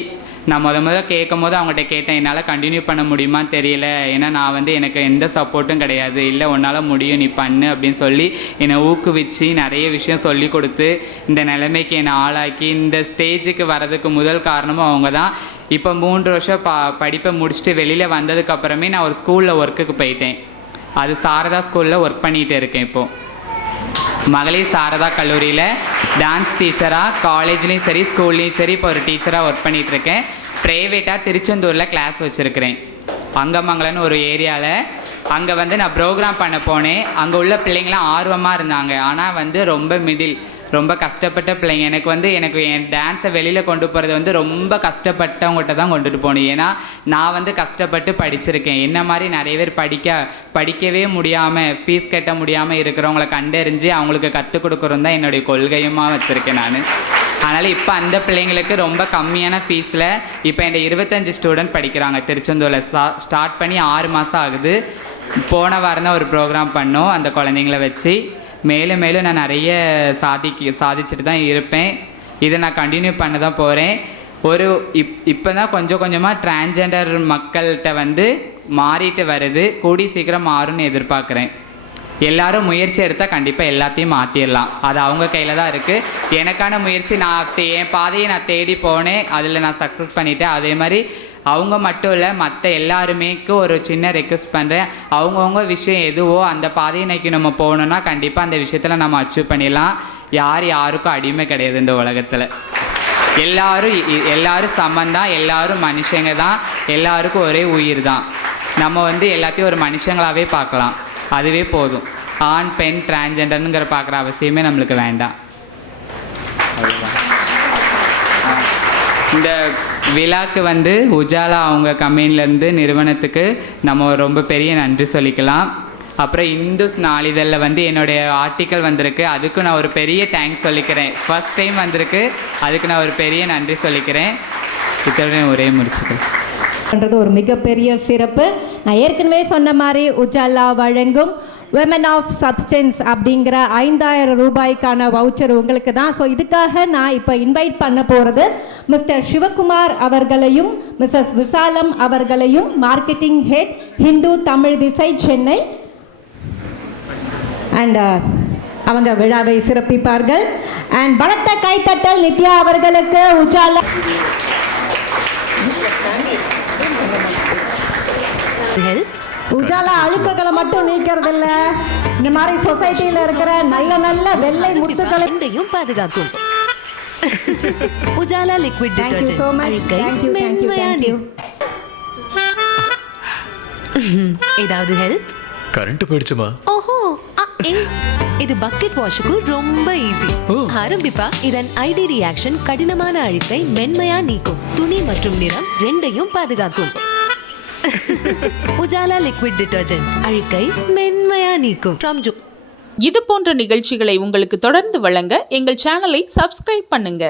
நான் முதல்ல கேட்கும் போது அவங்ககிட்ட கேட்டேன், என்னால் கண்டினியூ பண்ண முடியுமான்னு தெரியல, ஏன்னா நான் வந்து எனக்கு எந்த சப்போர்ட்டும் கிடையாது. இல்லை, உன்னால் முடியும், நீ பண்ணு அப்படின்னு சொல்லி என்னை ஊக்குவிச்சு நிறைய விஷயம் சொல்லி கொடுத்து இந்த நிலைமைக்கு என்னை ஆளாக்கி இந்த ஸ்டேஜுக்கு வர்றதுக்கு முதல் காரணமும் அவங்க தான். இப்போ 3 வருஷம் படிப்பை முடிச்சுட்டு வெளியில் வந்ததுக்கப்புறமே நான் ஒரு ஸ்கூலில் ஒர்க்குக்கு போயிட்டேன். அது சாரதா ஸ்கூலில் ஒர்க் பண்ணிகிட்டு இருக்கேன். இப்போது மகளிர் சாரதா கல்லூரியில் டான்ஸ் டீச்சராக, காலேஜ்லேயும் சரி ஸ்கூல்லேயும் சரி இப்போ ஒரு டீச்சராக ஒர்க் பண்ணிகிட்ருக்கேன். ப்ரைவேட்டாக திருச்செந்தூரில் கிளாஸ் வச்சுருக்கிறேன், அங்கமங்கலன்னு ஒரு ஏரியாவில். அங்கே வந்து நான் ப்ரோக்ராம் பண்ண போனேன். அங்கே உள்ள பிள்ளைங்களாம் ஆர்வமாக இருந்தாங்க. ஆனால் வந்து ரொம்ப கஷ்டப்பட்ட பிள்ளைங்க. எனக்கு என் டான்ஸை வெளியில் கொண்டு போகிறது வந்து ரொம்ப கஷ்டப்பட்டவங்ககிட்ட தான் கொண்டுட்டு போகணும். ஏன்னா நான் வந்து கஷ்டப்பட்டு படிச்சிருக்கேன். என்ன மாதிரி நிறைய பேர் படிக்கவே முடியாமல், ஃபீஸ் கட்ட முடியாமல் இருக்கிறவங்கள கண்டறிஞ்சு அவங்களுக்கு கற்றுக் கொடுக்குறது தான் என்னுடைய கொள்கையுமாக வச்சுருக்கேன் நான். அதனால் இப்போ அந்த பிள்ளைங்களுக்கு ரொம்ப கம்மியான ஃபீஸில் இப்போ என் 25 ஸ்டூடெண்ட் படிக்கிறாங்க திருச்செந்தூரில். ஸ்டார்ட் பண்ணி 6 மாதம் ஆகுது. போன வாரம் தான் ஒரு ப்ரோக்ராம் பண்ணோம் அந்த குழந்தைங்கள வச்சு. மேலும் நான் நிறைய சாதிச்சுட்டு தான் இருப்பேன். இதை நான் கண்டினியூ பண்ண தான் போகிறேன். இப்போ தான் கொஞ்சம் கொஞ்சமாக டிரான்ஜெண்டர் மக்கள்கிட்ட வந்து மாறிட்டு வருது. கூடி சீக்கிரம் மாறும்னு எதிர்பார்க்குறேன். எல்லாரும் முயற்சி எடுத்தால் கண்டிப்பாக எல்லாத்தையும் மாற்றிடலாம். அது அவங்க கையில் தான் இருக்குது. எனக்கான முயற்சி என் பாதையை நான் தேடி போனேன், அதில் நான் சக்ஸஸ் பண்ணிட்டேன். அதே மாதிரி அவங்க மட்டும் இல்லை, மற்ற எல்லாருமேக்கு ஒரு சின்ன ரெக்வெஸ்ட் பண்ணுறேன். அவங்கவுங்க விஷயம் எதுவோ அந்த பாதையை நோக்கி நம்ம போகணுன்னா கண்டிப்பாக அந்த விஷயத்தில் நம்ம அச்சீவ் பண்ணிடலாம். யாருக்கும் அடிமை கிடையாது இந்த உலகத்தில். எல்லாரும் சமந்தான், எல்லாரும் மனுஷங்க தான், எல்லாருக்கும் ஒரே உயிர் தான். நம்ம வந்து எல்லாத்தையும் ஒரு மனுஷங்களாகவே பார்க்கலாம், அதுவே போதும். ஆண் பெண் டிரான்ஜெண்டருங்கிற பார்க்குற அவசியமே நம்மளுக்கு வேண்டாம். இந்த விழாக்கு வந்து உஜாலா அவங்க கம்பெனிலேருந்து நிறுவனத்துக்கு நம்ம ரொம்ப பெரிய நன்றி சொல்லிக்கலாம். அப்புறம் இந்துஸ் நாளிதழில் வந்து என்னுடைய ஆர்டிக்கல் வந்திருக்கு, அதுக்கு நான் ஒரு பெரிய தேங்க்ஸ் சொல்லிக்கிறேன். ஃபர்ஸ்ட் டைம் வந்திருக்கு, அதுக்கு நான் ஒரு பெரிய நன்றி சொல்லிக்கிறேன். இத்தனை ஒரே முடிச்சுக்கிறேன். ஒரு மிகப்பெரிய சிறப்பு. நான் ஏற்கனவே சொன்ன மாதிரி உஜாலா வழங்கும் விமன் ஆஃப் சப்ஸ்டன்ஸ் அப்படிங்கிற 5000 ரூபாய்க்கான வவுச்சர் உங்களுக்கு தான். ஸோ இதுக்காக நான் இப்போ இன்வைட் பண்ண போகிறது மிஸ்டர் சிவகுமார் அவர்களையும் மிஸ்ஸஸ் விசாலம் அவர்களையும், மார்க்கெட்டிங் ஹெட், ஹிந்து தமிழ் திசை, சென்னை. அண்ட் அவங்க விழாவை சிறப்பிப்பார்கள். அண்ட் பலத்த கைத்தட்டல் நித்யா அவர்களுக்கு. உஜாலா உஜாலா அழுக்குகளை மட்டும் நீக்கிறது இல்ல, இந்த மாதிரி சொசைட்டில இருக்கிற நல்ல நல்ல வெள்ளை முத்துக்களை பாதுகாக்கும். Ujala liquid Thank you so much. Thank you. ஏதாவது ஹெல்ப்? கரண்ட் போயிடுச்சுமா? ஓஹோ, இது பக்கெட் வாஷுக்கு ரொம்ப ஈஸி. ஆரம்பிப்பா. இதன் ஐடி ரியாக்ஷன் கடினமான அழுக்கை மென்மையா நீக்கும். துணி மற்றும் நிறம் ரெண்டையும் பாதுகாக்கும். உஜாலா லிக்விட் டிடர்ஜென்ட் அழுக்கை மென்மையா நீக்கும். இது போன்ற நிகழ்ச்சிகளை உங்களுக்கு தொடர்ந்து வழங்க எங்கள் சேனலை சப்ஸ்கிரைப் பண்ணுங்க.